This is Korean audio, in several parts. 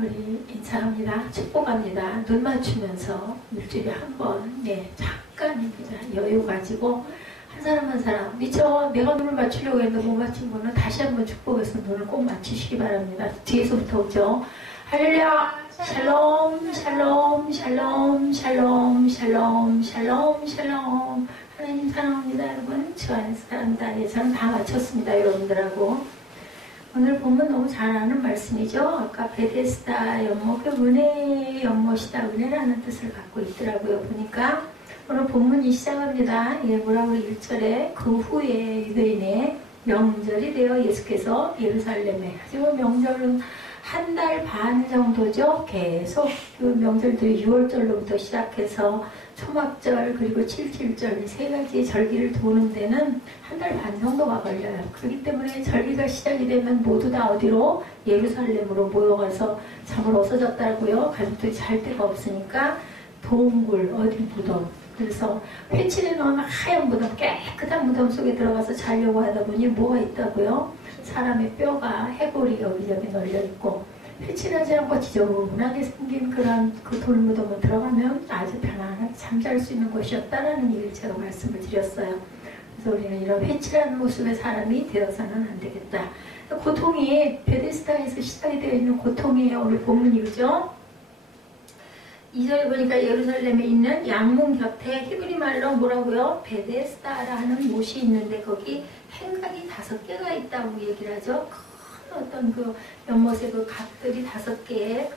우리 인사합니다. 축복합니다. 눈 맞추면서 일주일에 한 번, 잠깐입니다. 여유 가지고 한 사람 한 사람, 미쳐 내가 눈을 맞추려고 했는데 못 맞춘 분은 다시 한번 축복해서 눈을 꼭 맞추시기 바랍니다. 뒤에서부터 오죠. 할렐루야! 샬롬, 샬롬, 샬롬, 샬롬, 샬롬, 샬롬, 샬롬. 하나님 사랑합니다, 여러분. 저 안에서 사랑합니다. 저는 다 맞췄습니다, 여러분들하고. 오늘 본문 너무 잘 아는 말씀이죠. 아까 베데스다 연못, 그 은혜의 연못이다, 은혜라는 뜻을 갖고 있더라고요. 보니까 오늘 본문이 시작합니다. 뭐라고 1절에 그 후에 유대인의 명절이 되어 예수께서 예루살렘에, 지금 명절은 한 달 반 정도죠. 계속 그 명절들이 6월절로부터 시작해서 초막절 그리고 7.7절 이 세 가지 절기를 도는 데는 한 달 반 정도가 걸려요. 그렇기 때문에 절기가 시작이 되면 모두 다 어디로? 예루살렘으로 모여가서 잠을 어서졌다고요. 가족들이 잘 데가 없으니까 동굴, 어디 무덤. 그래서 회칠해 놓은 하얀 무덤, 깨끗한 무덤 속에 들어가서 자려고 하다 보니 뭐가 있다고요? 사람의 뼈가 해골이 여기저기 널려있고 회칠하지 않고 지저분하게 생긴 그런 그 돌무덤을 들어가면 아주 편안하게 잠잘 수 있는 곳이었다라는 얘기를 제가 말씀을 드렸어요. 그래서 우리는 이런 회칠한 모습의 사람이 되어서는 안 되겠다. 고통이 베데스다에서 시작이 되어 있는 고통이에요. 오늘 본문이, 그죠? 2절에 보니까 예루살렘에 있는 양문 곁에 히브리 말로 뭐라고요? 베데스다라는 못이 있는데 거기 행각이 5개가 있다고 얘기를 하죠. 큰 어떤 그 연못의 그 각들이 5개의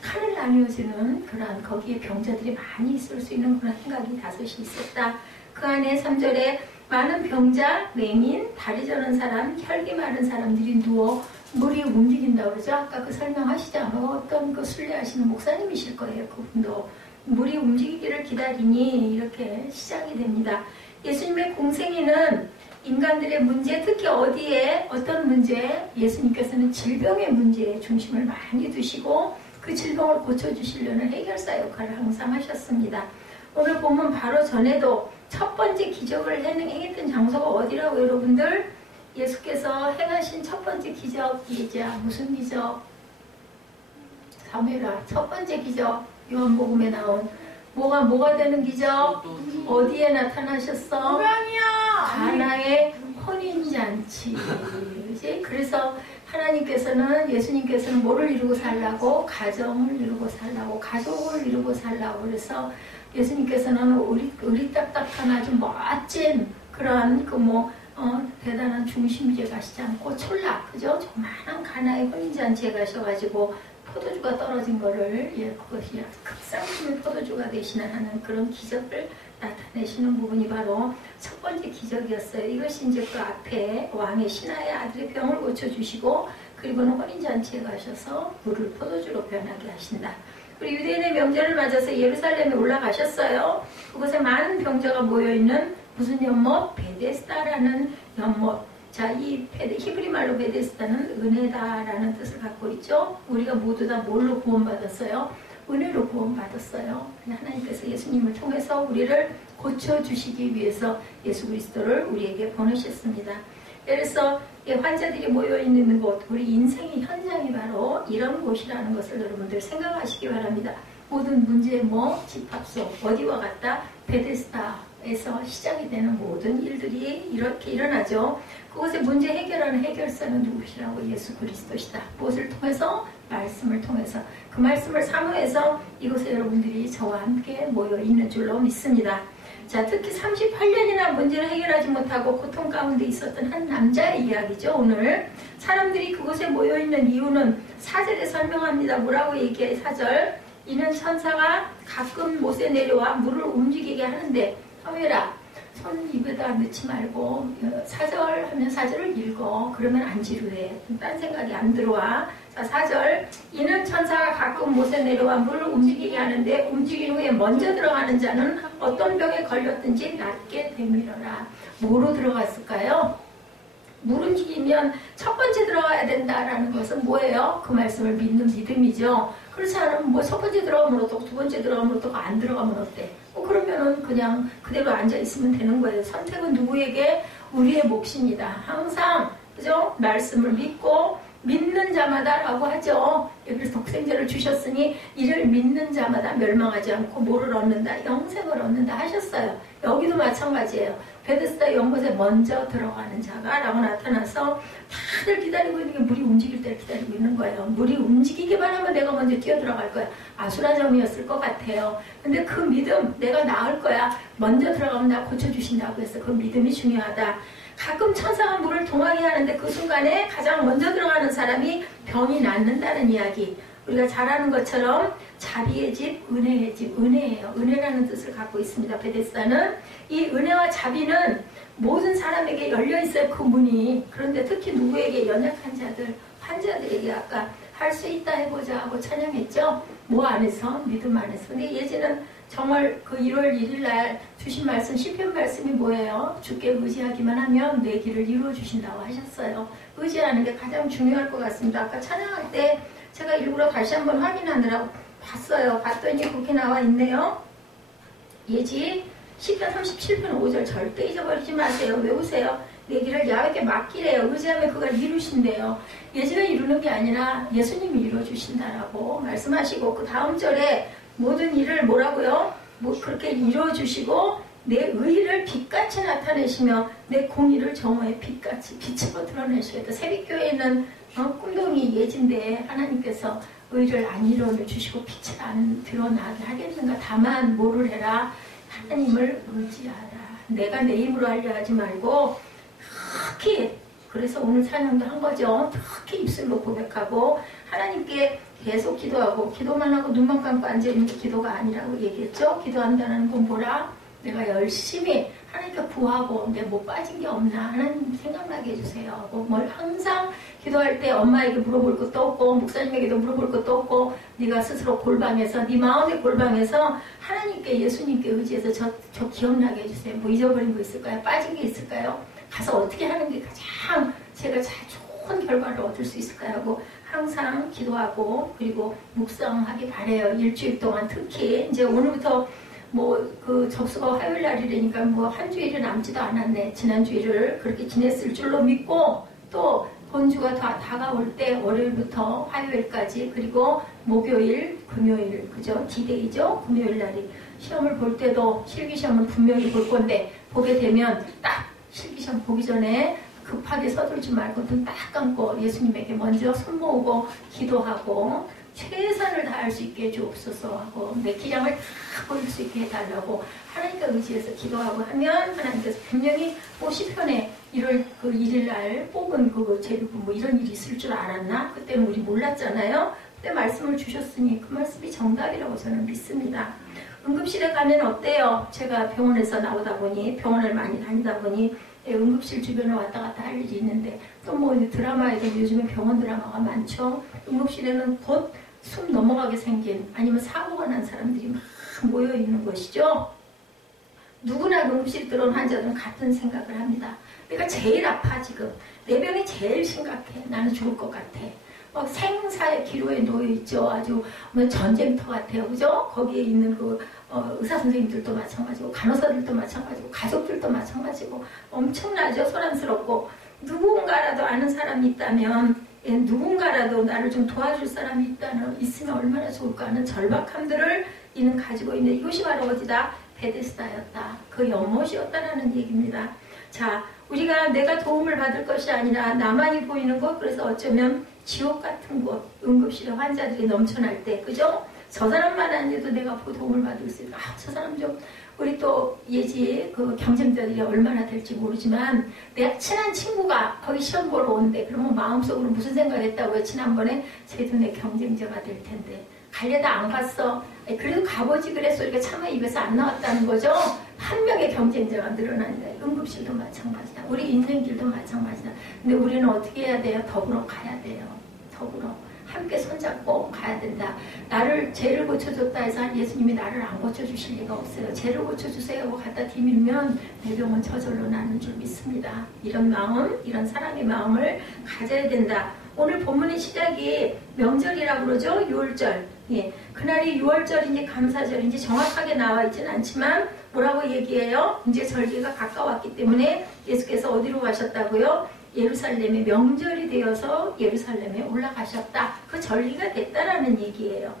칸을 나뉘어지는 그런, 거기에 병자들이 많이 있을 수 있는 그런 행각이 5이 있었다. 그 안에 3절에 많은 병자, 맹인, 다리 저는 사람, 혈기 마른 사람들이 누워 물이 움직인다고 그러죠. 아까 그 설명하시자면 어떤 그 순례하시는 목사님이실 거예요. 그분도 물이 움직이기를 기다리니 이렇게 시작이 됩니다. 예수님의 공생애는 인간들의 문제, 특히 어디에 어떤 문제, 예수님께서는 질병의 문제에 중심을 많이 두시고 그 질병을 고쳐주시려는 해결사 역할을 항상 하셨습니다. 오늘 보면 바로 전에도 첫 번째 기적을 행했던 장소가 어디라고 여러분들? 예수께서 행하신 첫 번째 기적이자 무슨 기적? 사무엘아, 첫 번째 기적, 요한복음에 나온 뭐가 되는 기적? 어디에 나타나셨어? 가나의 혼인잔치. 그치? 그래서 하나님께서는, 예수님께서는 뭐를 이루고 살라고? 가정을 이루고 살라고, 가족을 이루고 살라고. 그래서 예수님께서는 의리딱딱한 아주 멋진 그런 대단한 중심지에 가시지 않고 촌락, 그죠? 조만한 가나의 혼인잔치에 가셔가지고 포도주가 떨어진 거를, 그것이 극상품의 포도주가 되시는 그런 기적을 나타내시는 부분이 바로 첫 번째 기적이었어요. 이것이 이제 그 앞에 왕의 신하의 아들의 병을 고쳐주시고, 그리고는 혼인잔치에 가셔서 물을 포도주로 변하게 하신다. 그리고 유대인의 명절을 맞아서 예루살렘에 올라가셨어요. 그곳에 많은 병자가 모여있는 무슨 연못? 베데스다라는 연못. 자, 이 히브리 말로 베데스다는 은혜다라는 뜻을 갖고 있죠. 우리가 모두 다 뭘로 구원받았어요? 은혜로 구원받았어요. 하나님께서 예수님을 통해서 우리를 고쳐주시기 위해서 예수 그리스도를 우리에게 보내셨습니다. 그래서 환자들이 모여있는 곳, 우리 인생의 현장이 바로 이런 곳이라는 것을 여러분들 생각하시기 바랍니다. 모든 문제, 집합소, 어디와 같다? 베데스다에서 시작이 되는 모든 일들이 이렇게 일어나죠. 그곳에 문제 해결하는 해결사는 누구시라고? 예수 그리스도시다. 무엇을 통해서? 말씀을 통해서. 그 말씀을 사모해서 이곳에 여러분들이 저와 함께 모여 있는 줄로 믿습니다. 자, 특히 38년이나 문제를 해결하지 못하고 고통 가운데 있었던 한 남자의 이야기죠. 오늘 사람들이 그곳에 모여있는 이유는 4절에 설명합니다. 뭐라고 얘기해? 4절, 이는 천사가 가끔 못에 내려와 물을 움직이게 하는데, 사무엘아, 손 입에다 넣지 말고 4절 하면 4절을 읽어. 그러면 안 지루해. 딴 생각이 안 들어와. 자, 4절, 이는 천사가 가끔 못에 내려와 물을 움직이게 하는데 움직인 후에 먼저 들어가는 자는 어떤 병에 걸렸든지 낫게 되밀어라. 뭐로 들어갔을까요? 물 움직이면 첫 번째 들어가야 된다라는 것은 뭐예요? 그 말씀을 믿는 믿음이죠. 그렇지 않으면 첫 번째 들어가면 어떻고 두 번째 들어가면 어떻고 안 들어가면 어때? 그러면은 그냥 그대로 앉아있으면 되는 거예요. 선택은 누구에게? 우리의 몫입니다. 항상, 그죠? 말씀을 믿고 믿는 자마다라고 하죠. 그래서 독생자를 주셨으니 이를 믿는 자마다 멸망하지 않고 뭐를 얻는다? 영생을 얻는다 하셨어요. 여기도 마찬가지예요. 베데스다 연못에 먼저 들어가는 자가 라고 나타나서 다들 기다리고 있는 게 물이 움직일 때를 기다리고 있는 거예요. 물이 움직이기만 하면 내가 먼저 뛰어들어갈 거야. 아수라장이었을 것 같아요. 근데 그 믿음, 내가 나을 거야. 먼저 들어가면 나 고쳐주신다고 해서 그 믿음이 중요하다. 가끔 천사가 물을 동하게 하는데 그 순간에 가장 먼저 들어가는 사람이 병이 낫는다는 이야기. 우리가 잘 아는 것처럼 자비의 집, 은혜의 집, 은혜예요. 은혜라는 뜻을 갖고 있습니다. 베데스다는 이 은혜와 자비는 모든 사람에게 열려있어요. 그 문이. 그런데 특히 누구에게? 연약한 자들, 환자들에게 아까 할 수 있다 해보자 하고 찬양했죠. 뭐 안에서? 믿음 안에서. 근데 예전은 정말 그 1월 1일 날 주신 말씀, 시편 말씀이 뭐예요? 주께 의지하기만 하면 내 길을 이루어 주신다고 하셨어요. 의지하는 게 가장 중요할 것 같습니다. 아까 찬양할 때 제가 일부러 다시 한번 확인하느라고 봤어요. 봤더니 그렇게 나와 있네요. 예지 시편 37편 5절 절대 잊어버리지 마세요. 외우세요. 내 길을 야훼께 맡기래요. 의지하면 그가 이루신대요. 예지가 이루는 게 아니라 예수님이 이루어주신다라고 말씀하시고 그 다음 절에 모든 일을 뭐라고요? 뭐 그렇게 이루어주시고 내 의의를 빛같이 나타내시며 내 공의를 정오의 빛같이 빛으로 드러내시겠다. 새벽교회에 있는 꿈동이 예진데 하나님께서 의를 안 이루어주시고 빛을 안 드러나게 하겠는가. 다만 뭐를 해라? 하나님을 의지하라. 내가 내 힘으로 하려 하지 말고 특히 그래서 오늘 찬양도 한 거죠. 특히 입술로 고백하고 하나님께 계속 기도하고 기도만 하고 눈만 감고 앉아있는 게 기도가 아니라고 얘기했죠. 기도한다는 건 뭐라? 내가 열심히 하나님께 구하고 내 뭐 빠진 게 없나 하나님 생각나게 해주세요 하고 뭘 항상 기도할 때 엄마에게 물어볼 것도 없고 목사님에게도 물어볼 것도 없고 네가 스스로 골방에서 네 마음의 골방에서 하나님께 예수님께 의지해서 저 기억나게 해주세요. 뭐 잊어버린 거 있을까요? 빠진 게 있을까요? 가서 어떻게 하는 게 가장 제가 좋은 결과를 얻을 수 있을까요? 하고 항상 기도하고 그리고 묵상하기 바래요. 일주일 동안 특히 이제 오늘부터 뭐 그 접수가 화요일 날이라니까 뭐 한 주일이 남지도 않았네. 지난 주일을 그렇게 지냈을 줄로 믿고 또 본주가 다 다가올 때 월요일부터 화요일까지 그리고 목요일, 금요일 그죠? 디데이죠? 금요일 날이 시험을 볼 때도 실기시험은 분명히 볼 건데 보게 되면 딱 실기시험 보기 전에 급하게 서두르지 말고 눈 딱 감고 예수님에게 먼저 손 모으고 기도하고 최선을 다할 수 있게 해주옵소서 하고 내 기량을 다 보일 수 있게 해달라고 하나님과 의지해서 기도하고 하면 하나님께서 분명히 뭐 시편에 1월 그 1일 날 뽑은 그 제비고 뭐 이런 일이 있을 줄 알았나? 그때는 우리 몰랐잖아요. 그때 말씀을 주셨으니 그 말씀이 정답이라고 저는 믿습니다. 응급실에 가면 어때요? 제가 병원에서 나오다 보니 병원을 많이 다니다 보니 응급실 주변에 왔다 갔다 할 일이 있는데 또 뭐 드라마에도 요즘에 병원 드라마가 많죠. 응급실에는 곧 숨 넘어가게 생긴 아니면 사고가 난 사람들이 막 모여 있는 것이죠. 누구나 응급실 들어온 환자들은 같은 생각을 합니다. 내가 제일 아파 지금. 내 병이 제일 심각해. 나는 죽을 것 같아. 막 생사의 기로에 놓여있죠. 아주 뭐 전쟁터 같아요. 그죠? 거기에 있는 그 의사 선생님들도 마찬가지고 간호사들도 마찬가지고 가족들도 마찬가지고 엄청나죠. 소란스럽고 누군가라도 아는 사람이 있다면 누군가라도 나를 좀 도와줄 사람이 있으면 얼마나 좋을까 하는 절박함들을 이는 가지고 있는데 이것이 바로 어디다? 베데스다였다. 그 연못이었다라는 얘기입니다. 자, 우리가 내가 도움을 받을 것이 아니라 나만이 보이는 것, 그래서 어쩌면 지옥 같은 곳, 응급실에 환자들이 넘쳐날 때, 그죠? 저 사람만 아니어도 내가 도움을 받을 수 있다. 저 사람 좀, 우리 또 예지 그 경쟁자들이 얼마나 될지 모르지만, 내 친한 친구가 거기 시험 보러 온대. 그러면 마음속으로 무슨 생각을 했다고요? 지난번에 쟤도 내 경쟁자가 될 텐데. 갈려다 안 갔어. 그래도 가보지 그랬어. 이렇게 차마 입에서 안 나왔다는 거죠. 한 명의 경쟁자가 늘어난다. 응급실도 마찬가지다. 우리 인생 길도 마찬가지다. 근데 우리는 어떻게 해야 돼요? 더불어 가야 돼요. 더불어. 함께 손잡고 가야 된다. 나를 죄를 고쳐줬다 해서 예수님이 나를 안 고쳐주실 리가 없어요. 죄를 고쳐주세요 하고 갖다 디밀면 내 병은 저절로 나는 줄 믿습니다. 이런 마음, 이런 사람의 마음을 가져야 된다. 오늘 본문의 시작이 명절이라고 그러죠. 6월절. 예, 그날이 6월절인지 감사절인지 정확하게 나와 있지는 않지만 뭐라고 얘기해요? 이제 절기가 가까웠기 때문에 예수께서 어디로 가셨다고요? 예루살렘의 명절이 되어서 예루살렘에 올라가셨다. 그 전리가 됐다라는 얘기예요.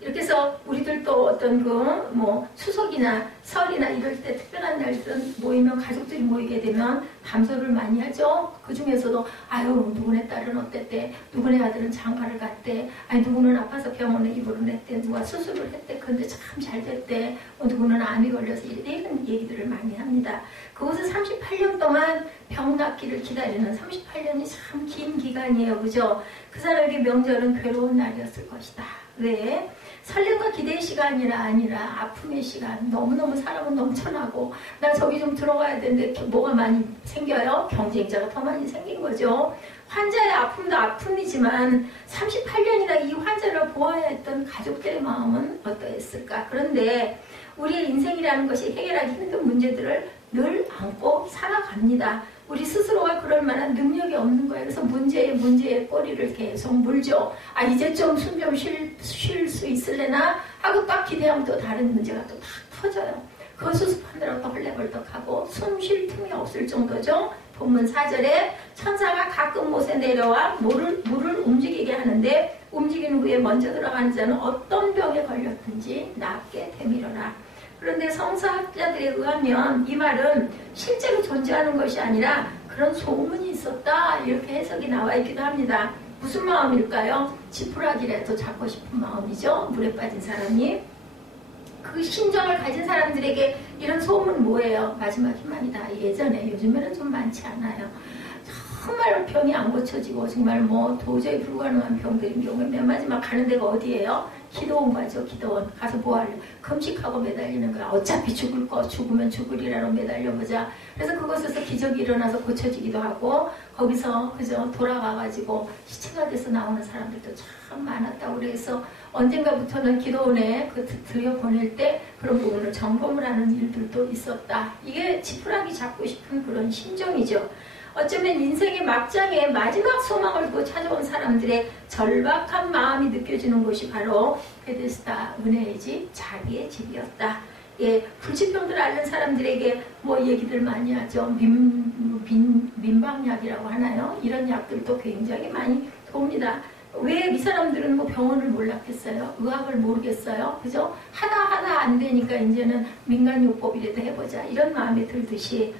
이렇게 해서 우리들도 어떤 추석이나 설이나 이럴 때 특별한 날들 모이면 가족들이 모이게 되면 담소를 많이 하죠. 그 중에서도 누구네 딸은 어땠대, 누구네 아들은 장가를 갔대, 누구는 아파서 병원에 입원했대, 누가 수술을 했대, 근데 참 잘 됐대, 누구는 암이 걸려서 이런 얘기들을 많이 합니다. 그것은 38년 동안 병 낫기를 기다리는 38년이 참 긴 기간이에요. 그죠? 그 사람에게 명절은 괴로운 날이었을 것이다. 왜? 설렘과 기대의 시간이 아니라 아픔의 시간. 너무너무 사람은 넘쳐나고 나 저기 좀 들어가야 되는데 뭐가 많이 생겨요? 경쟁자가 더 많이 생긴 거죠. 환자의 아픔도 아픔이지만 38년이나 이 환자를 보아야 했던 가족들의 마음은 어떠했을까? 그런데 우리의 인생이라는 것이 해결하기 힘든 문제들을 늘 안고 살아갑니다. 우리 스스로가 그럴 만한 능력이 없는 거예요. 그래서 문제에 꼬리를 계속 물죠. 이제 좀 숨 좀 쉴 수 있을래나 하고 딱 기대하면 또 다른 문제가 또 탁 터져요. 그거 수습하느라고 또 헐레벌떡하고 숨 쉴 틈이 없을 정도죠. 본문 4절에 천사가 가끔 못에 내려와 물을 움직이게 하는데 움직인 후에 먼저 들어가는 자는 어떤 병에 걸렸든지 낫게 되밀어라. 그런데 성서학자들에 의하면 이 말은 실제로 존재하는 것이 아니라 그런 소문이 있었다 이렇게 해석이 나와 있기도 합니다. 무슨 마음일까요? 지푸라기라도 잡고 싶은 마음이죠. 물에 빠진 사람이. 그 심정을 가진 사람들에게 이런 소문은 뭐예요? 마지막 희망이다. 예전에, 요즘에는 좀 많지 않아요. 정말 병이 안 고쳐지고 정말 도저히 불가능한 병들인 경우에 맨 마지막 가는 데가 어디예요? 기도원 가죠. 기도원 가서 뭐 하려? 금식하고 매달리는 거야. 어차피 죽으면 죽으리라로 매달려보자. 그래서 그곳에서 기적이 일어나서 고쳐지기도 하고 거기서 그저 돌아가가지고 시체가 돼서 나오는 사람들도 참 많았다고. 그래서 언젠가부터는 기도원에 들여보낼 때 그런 부분을 점검을 하는 일들도 있었다. 이게 지푸라기 잡고 싶은 그런 심정이죠. 어쩌면 인생의 막장에 마지막 소망을 두고 찾아온 사람들의 절박한 마음이 느껴지는 곳이 바로 베데스다 은혜의 집, 자기의 집이었다. 불치병들 앓는 사람들에게 얘기들 많이 하죠. 민방약이라고 하나요? 이런 약들도 굉장히 많이 돕니다. 왜 이 사람들은 병원을 몰랐겠어요? 의학을 모르겠어요? 그죠? 하나 안 되니까 이제는 민간요법이라도 해보자. 이런 마음이 들듯이,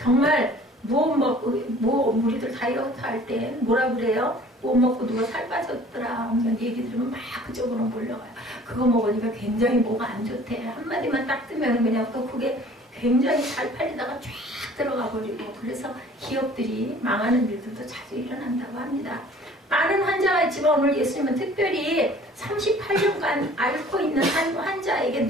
정말 우리들 다이어트 할 때 뭐라 그래요? 뭐 먹고 누가 살 빠졌더라. 얘기 들으면 막 그쪽으로 몰려가요. 그거 먹으니까 굉장히 뭐가 안 좋대. 한마디만 딱 뜨면 그냥 또 그게 굉장히 잘 팔리다가 쫙 들어가 버리고. 그래서 기업들이 망하는 일들도 자주 일어난다고 합니다. 많은 환자가 있지만 오늘 예수님은 특별히 38년간 앓고 있는 한 환자에게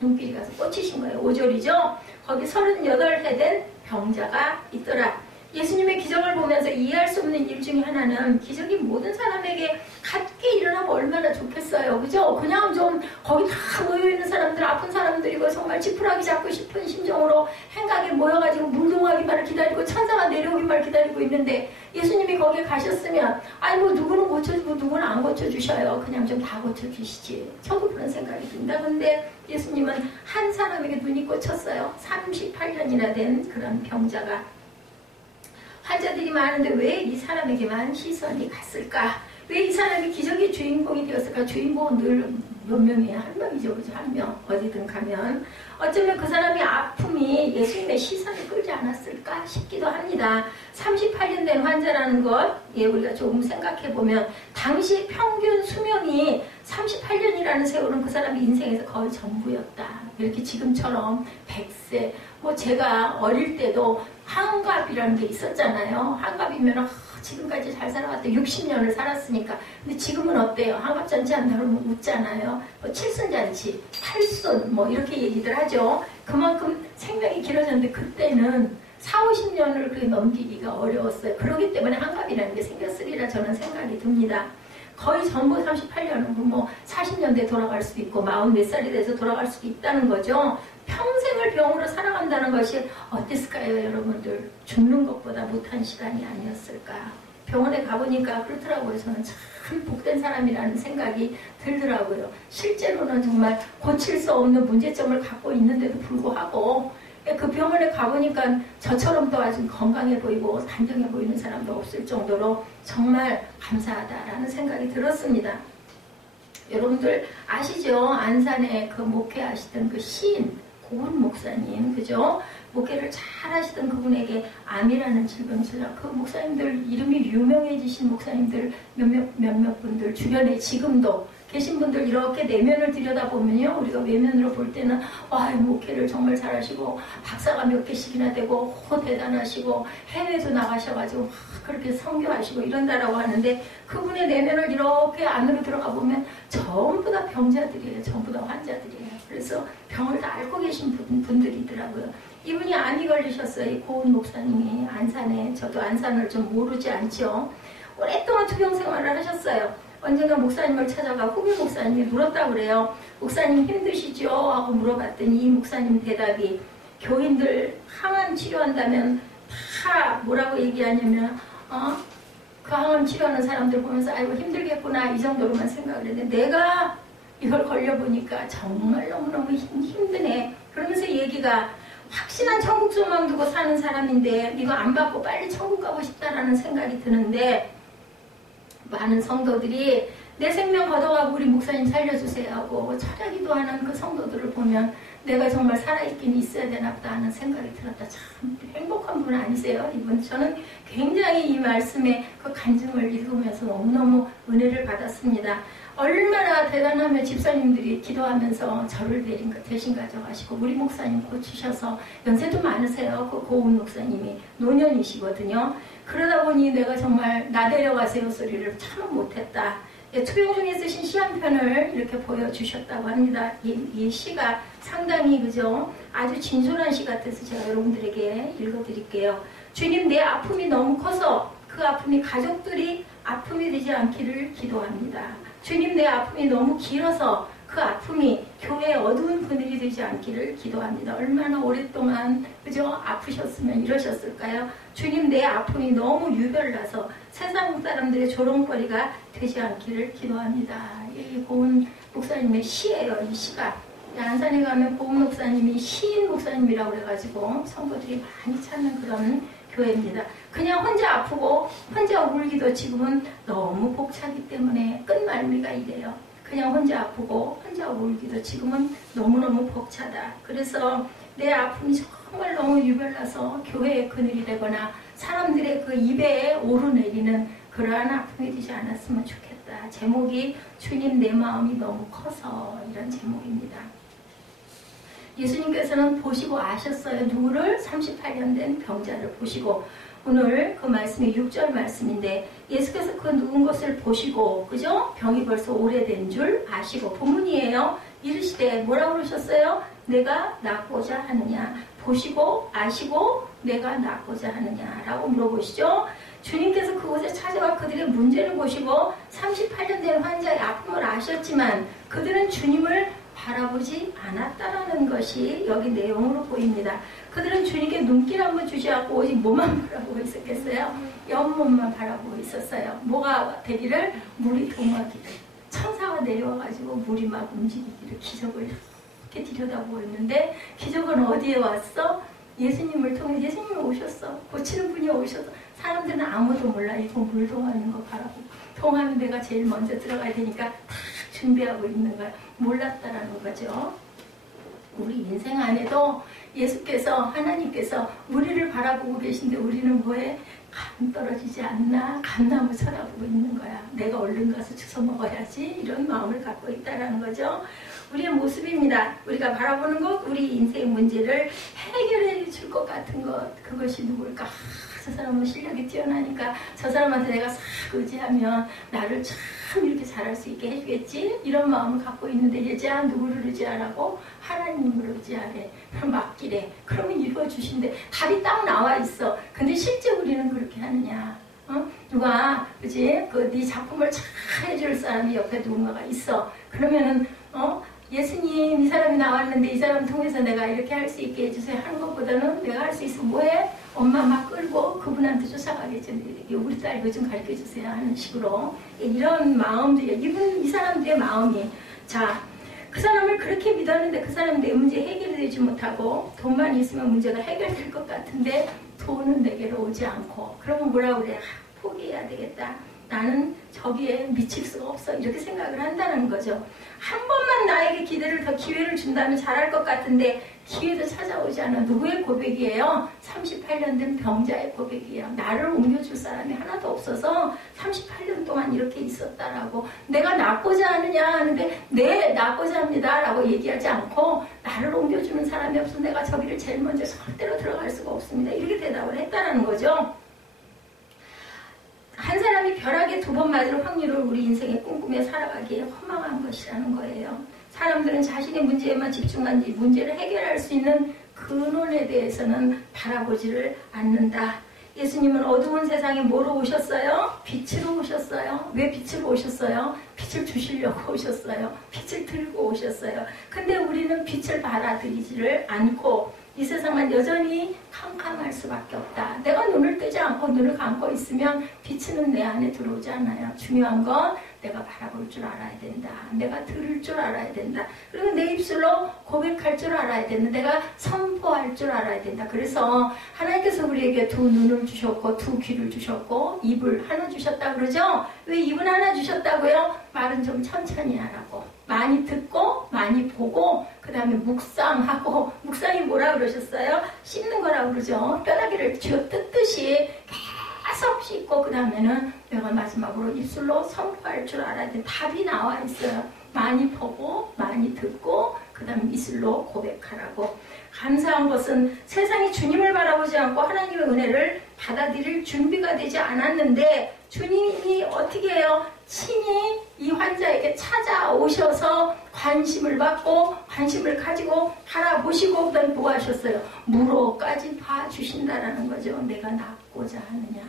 눈길이 가서 꽂히신 거예요. 5절이죠. 거기 38해 된 병자가 있더라. 예수님의 기적을 보면서 이해할 수 없는 일 중에 하나는 기적이 모든 사람에게 같게 일어나면 얼마나 좋겠어요. 그죠? 그냥 좀 거기 다 모여있는 사람들, 아픈 사람들이고 정말 지푸라기 잡고 싶은 심정으로 행각에 모여가지고 물동하기만을 기다리고 천사가 내려오기만을 기다리고 있는데 예수님이 거기에 가셨으면 누구는 고쳐주고 누구는 안 고쳐주셔요. 그냥 좀 다 고쳐주시지. 저도 그런 생각이 듭니다. 근데 예수님은 한 사람에게 눈이 꽂혔어요. 38년이나 된 그런 병자가. 환자들이 많은데 왜 이 사람에게만 시선이 갔을까? 왜 이 사람이 기적의 주인공이 되었을까? 주인공은 늘 몇 명이에요? 한 명이죠. 그죠? 한 명. 어디든 가면. 어쩌면 그 사람의 아픔이 예수님의 시선을 끌지 않았을까 싶기도 합니다. 38년 된 환자라는 것, 우리가 조금 생각해보면 당시 평균 수명이 38년이라는 세월은 그 사람의 인생에서 거의 전부였다. 이렇게 지금처럼 100세, 제가 어릴 때도 환갑이라는 게 있었잖아요. 환갑이면 지금까지 잘 살아왔대. 60년을 살았으니까. 근데 지금은 어때요? 환갑잔치 한다고 웃잖아요. 칠순잔치, 팔순 이렇게 얘기들 하죠. 그만큼 생명이 길어졌는데 그때는 40-50년을 그렇게 넘기기가 어려웠어요. 그렇기 때문에 환갑이라는 게 생겼으리라 저는 생각이 듭니다. 거의 전부 38년은 40년대 돌아갈 수도 있고 40몇 살이 돼서 돌아갈 수도 있다는 거죠. 평생을 병으로 살아간다는 것이 어땠을까요, 여러분들? 죽는 것보다 못한 시간이 아니었을까? 병원에 가보니까 그렇더라고요. 저는 참 복된 사람이라는 생각이 들더라고요. 실제로는 정말 고칠 수 없는 문제점을 갖고 있는데도 불구하고 그 병원에 가보니까 저처럼도 아주 건강해 보이고 단정해 보이는 사람도 없을 정도로 정말 감사하다라는 생각이 들었습니다. 여러분들 아시죠? 안산에 그 목회하시던 그 시인 고은 목사님, 그죠? 목회를 잘 하시던 그분에게 암이라는 질병이 있어요. 그 목사님들 이름이 유명해지신 목사님들 몇몇 분들 주변에 지금도 계신 분들 이렇게 내면을 들여다보면요, 우리가 외면으로 볼 때는 와, 목회를 정말 잘하시고 박사가 몇 개씩이나 되고 대단하시고 해외도 나가셔가지고 막 그렇게 선교하시고 이런다라고 하는데, 그분의 내면을 이렇게 안으로 들어가 보면 전부 다 병자들이에요. 전부 다 환자들이에요. 그래서 병을 다 앓고 계신 분들이더라고요. 이분이 암이 걸리셨어요. 이 고은 목사님이 안산에. 저도 안산을 좀 모르지 않죠. 오랫동안 투병 생활을 하셨어요. 언젠가 목사님을 찾아가 후배 목사님이 물었다고 그래요. 목사님 힘드시죠? 하고 물어봤더니 이 목사님 대답이, 교인들 항암 치료한다면 다 뭐라고 얘기하냐면 그 항암 치료하는 사람들 보면서 아이고 힘들겠구나 이 정도로만 생각을 했는데, 내가 이걸 걸려보니까 정말 너무너무 힘드네. 그러면서 얘기가, 확신한 천국 소망 두고 사는 사람인데 이거 안 받고 빨리 천국 가고 싶다라는 생각이 드는데, 많은 성도들이 내 생명 걷어가고 우리 목사님 살려주세요 하고 철야기도하는 그 성도들을 보면 내가 정말 살아있긴 있어야 되나 보다 하는 생각이 들었다. 참 행복한 분 아니세요? 이분. 저는 굉장히 이 말씀에 그 간증을 읽으면서 너무너무 은혜를 받았습니다. 얼마나 대단하면 집사님들이 기도하면서 저를 대신 가져가시고 우리 목사님 고치셔서, 연세도 많으세요. 그 고은 목사님이 노년이시거든요. 그러다 보니 내가 정말 나 데려가세요 소리를 참 못했다. 투병 중에 쓰신 시 한 편을 이렇게 보여주셨다고 합니다. 이 시가 상당히 그죠? 아주 진솔한 시 같아서 제가 여러분들에게 읽어드릴게요. 주님, 내 아픔이 너무 커서 그 아픔이 가족들이 아픔이 되지 않기를 기도합니다. 주님, 내 아픔이 너무 길어서 그 아픔이 교회의 어두운 그늘이 되지 않기를 기도합니다. 얼마나 오랫동안 그죠? 아프셨으면 이러셨을까요? 주님, 내 아픔이 너무 유별나서 세상 사람들의 조롱거리가 되지 않기를 기도합니다. 이 고은 목사님의 시예요. 이 시가. 안산에 가면 고은 목사님이 시인 목사님이라고 그래가지고 성도들이 많이 찾는 그런 교회입니다. 그냥 혼자 아프고 혼자 울기도 지금은 너무 벅차기 때문에 끝말미가 이래요. 그냥 혼자 아프고 혼자 울기도 지금은 너무너무 벅차다. 그래서 내 아픔이 정말 너무 유별나서 교회의 그늘이 되거나 사람들의 그 입에 오르내리는 그러한 아픔이 되지 않았으면 좋겠다. 제목이 주님, 내 마음이 너무 커서, 이런 제목입니다. 예수님께서는 보시고 아셨어요. 누구를? 38년 된 병자를 보시고. 오늘 그 말씀이 6절 말씀인데, 예수께서 그 누운 것을 보시고, 그죠? 병이 벌써 오래된 줄 아시고, 본문이에요. 이르시되 뭐라고 그러셨어요? 내가 낫고자 하느냐? 보시고 아시고 내가 낫고자 하느냐라고 물어보시죠. 주님께서 그곳에 찾아와 그들의 문제를 보시고 38년 된 환자의 아픔을 아셨지만 그들은 주님을 바라보지 않았다라는 것이 여기 내용으로 보입니다. 그들은 주님께 눈길 한번 주지 않고 오직 뭐만 바라보고 있었겠어요? 옆몸만 바라보고 있었어요. 뭐가 되기를? 물이 동하기를. 천사가 내려와가지고 물이 막 움직이기를, 기적을 이렇게 들여다보고 있는데, 기적은 어디에 왔어? 예수님을 통해 예수님이 오셨어. 고치는 분이 오셔서 사람들은 아무도 몰라. 이거 물 동하는 거 바라보고, 동하면 내가 제일 먼저 들어가야 되니까 다 준비하고 있는 거야. 몰랐다라는 거죠. 우리 인생 안에도 예수께서, 하나님께서 우리를 바라보고 계신데 우리는 뭐해? 감 떨어지지 않나? 감나무 쳐다보고 있는 거야. 내가 얼른 가서 주워 먹어야지. 이런 마음을 갖고 있다는 거죠. 우리의 모습입니다. 우리가 바라보는 것, 우리 인생의 문제를 해결해 줄 것 같은 것, 그것이 누굴까? 저 사람은 실력이 뛰어나니까 저 사람한테 내가 싹 의지하면 나를 참 이렇게 잘할 수 있게 해주겠지? 이런 마음을 갖고 있는데, 얘자 누구를 의지하라고? 하나님을 의지하래. 그럼 맡기래. 그러면 이루어주신대. 답이 딱 나와 있어. 근데 실제 우리는 그렇게 하느냐? 누가, 그지? 네 작품을 잘 해줄 사람이 옆에 누군가가 있어. 그러면은, 예수님, 이 사람이 나왔는데 이 사람 통해서 내가 이렇게 할 수 있게 해주세요 하는 것보다는 내가 할 수 있으면 뭐해? 엄마 막 끌고 그분한테 쫓아가겠지. 우리 딸 이거 좀 가르쳐주세요 하는 식으로. 이런 마음들이, 이 사람들의 마음이. 자, 그 사람을 그렇게 믿었는데 그 사람은 내 문제 해결이 되지 못하고 돈만 있으면 문제가 해결될 것 같은데 돈은 내게로 오지 않고 그러면 뭐라 그래? 포기해야 되겠다. 나는 저기에 미칠 수가 없어. 이렇게 생각을 한다는 거죠. 한 번만 나에게 기회를 준다면 잘할 것 같은데 기회도 찾아오지 않아. 누구의 고백이에요? 38년 된 병자의 고백이에요. 나를 옮겨줄 사람이 하나도 없어서 38년 동안 이렇게 있었다라고. 내가 낫고자 하느냐 하는데 네, 낫고자 합니다 라고 얘기하지 않고 나를 옮겨주는 사람이 없어 내가 저기를 제일 먼저 절대로 들어갈 수가 없습니다. 이렇게 대답을 했다는 거죠. 한 사람이 벼락에 2번 맞을 확률을 우리 인생에 꿈꾸며 살아가기에 허망한 것이라는 거예요. 사람들은 자신의 문제에만 집중한 뒤 문제를 해결할 수 있는 근원에 대해서는 바라보지를 않는다. 예수님은 어두운 세상에 뭐로 오셨어요? 빛으로 오셨어요. 왜 빛으로 오셨어요? 빛을 주시려고 오셨어요. 빛을 들고 오셨어요. 근데 우리는 빛을 받아들이지를 않고 이 세상은 여전히 캄캄할 수밖에 없다. 내가 눈을 뜨지 않고 눈을 감고 있으면 빛은 내 안에 들어오지 않아요. 중요한 건 내가 바라볼 줄 알아야 된다. 내가 들을 줄 알아야 된다. 그리고 내 입술로 고백할 줄 알아야 된다. 내가 선포할 줄 알아야 된다. 그래서 하나님께서 우리에게 2 눈을 주셨고 2 귀를 주셨고 입을 하나 주셨다 그러죠? 왜 입을 하나 주셨다고요? 말은 좀 천천히 하라고. 많이 듣고 많이 보고 그 다음에 묵상하고 묵상이 뭐라 그러셨어요? 씹는 거라 그러죠. 뼈다귀를 쥐어 뜯듯이 계속 씹고 그 다음에는 내가 마지막으로 입술로 선포할 줄 알아야 돼. 답이 나와 있어요. 많이 보고 많이 듣고 그 다음에 입술로 고백하라고. 감사한 것은 세상이 주님을 바라보지 않고 하나님의 은혜를 받아들일 준비가 되지 않았는데 주님이 어떻게 해요? 친히 이 환자에게 찾아오셔서 관심을 받고 관심을 가지고 바라보시고 그다음에 뭐 하셨어요? 무로까지 봐주신다라는 거죠. 내가 낫고자 하느냐.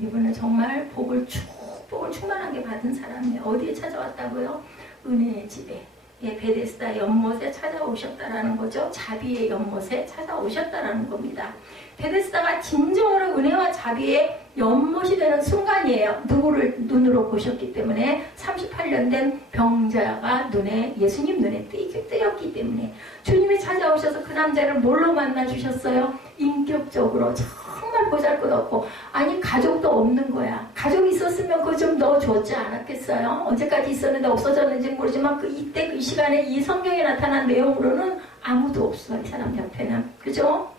이분은 정말 축복을 충만하게 받은 사람이에요. 어디에 찾아왔다고요? 은혜의 집에. 예, 베데스다 연못에 찾아오셨다라는 거죠. 자비의 연못에 찾아오셨다라는 겁니다. 베데스다가 진정으로 은혜와 자비의 연못이 되는 순간이에요. 누구를 눈으로 보셨기 때문에 38년 된 병자가 예수님 눈에 뜨였기 때문에 주님이 찾아오셔서 그 남자를 뭘로 만나주셨어요? 인격적으로 정말 보잘것없고 아니 가족도 없는 거야. 가족이 있었으면 그거 좀 넣어줬지 않았겠어요? 언제까지 있었는데 없어졌는지 모르지만 이때 그 시간에 이 성경에 나타난 내용으로는 아무도 없어. 이 사람 옆에는. 그죠?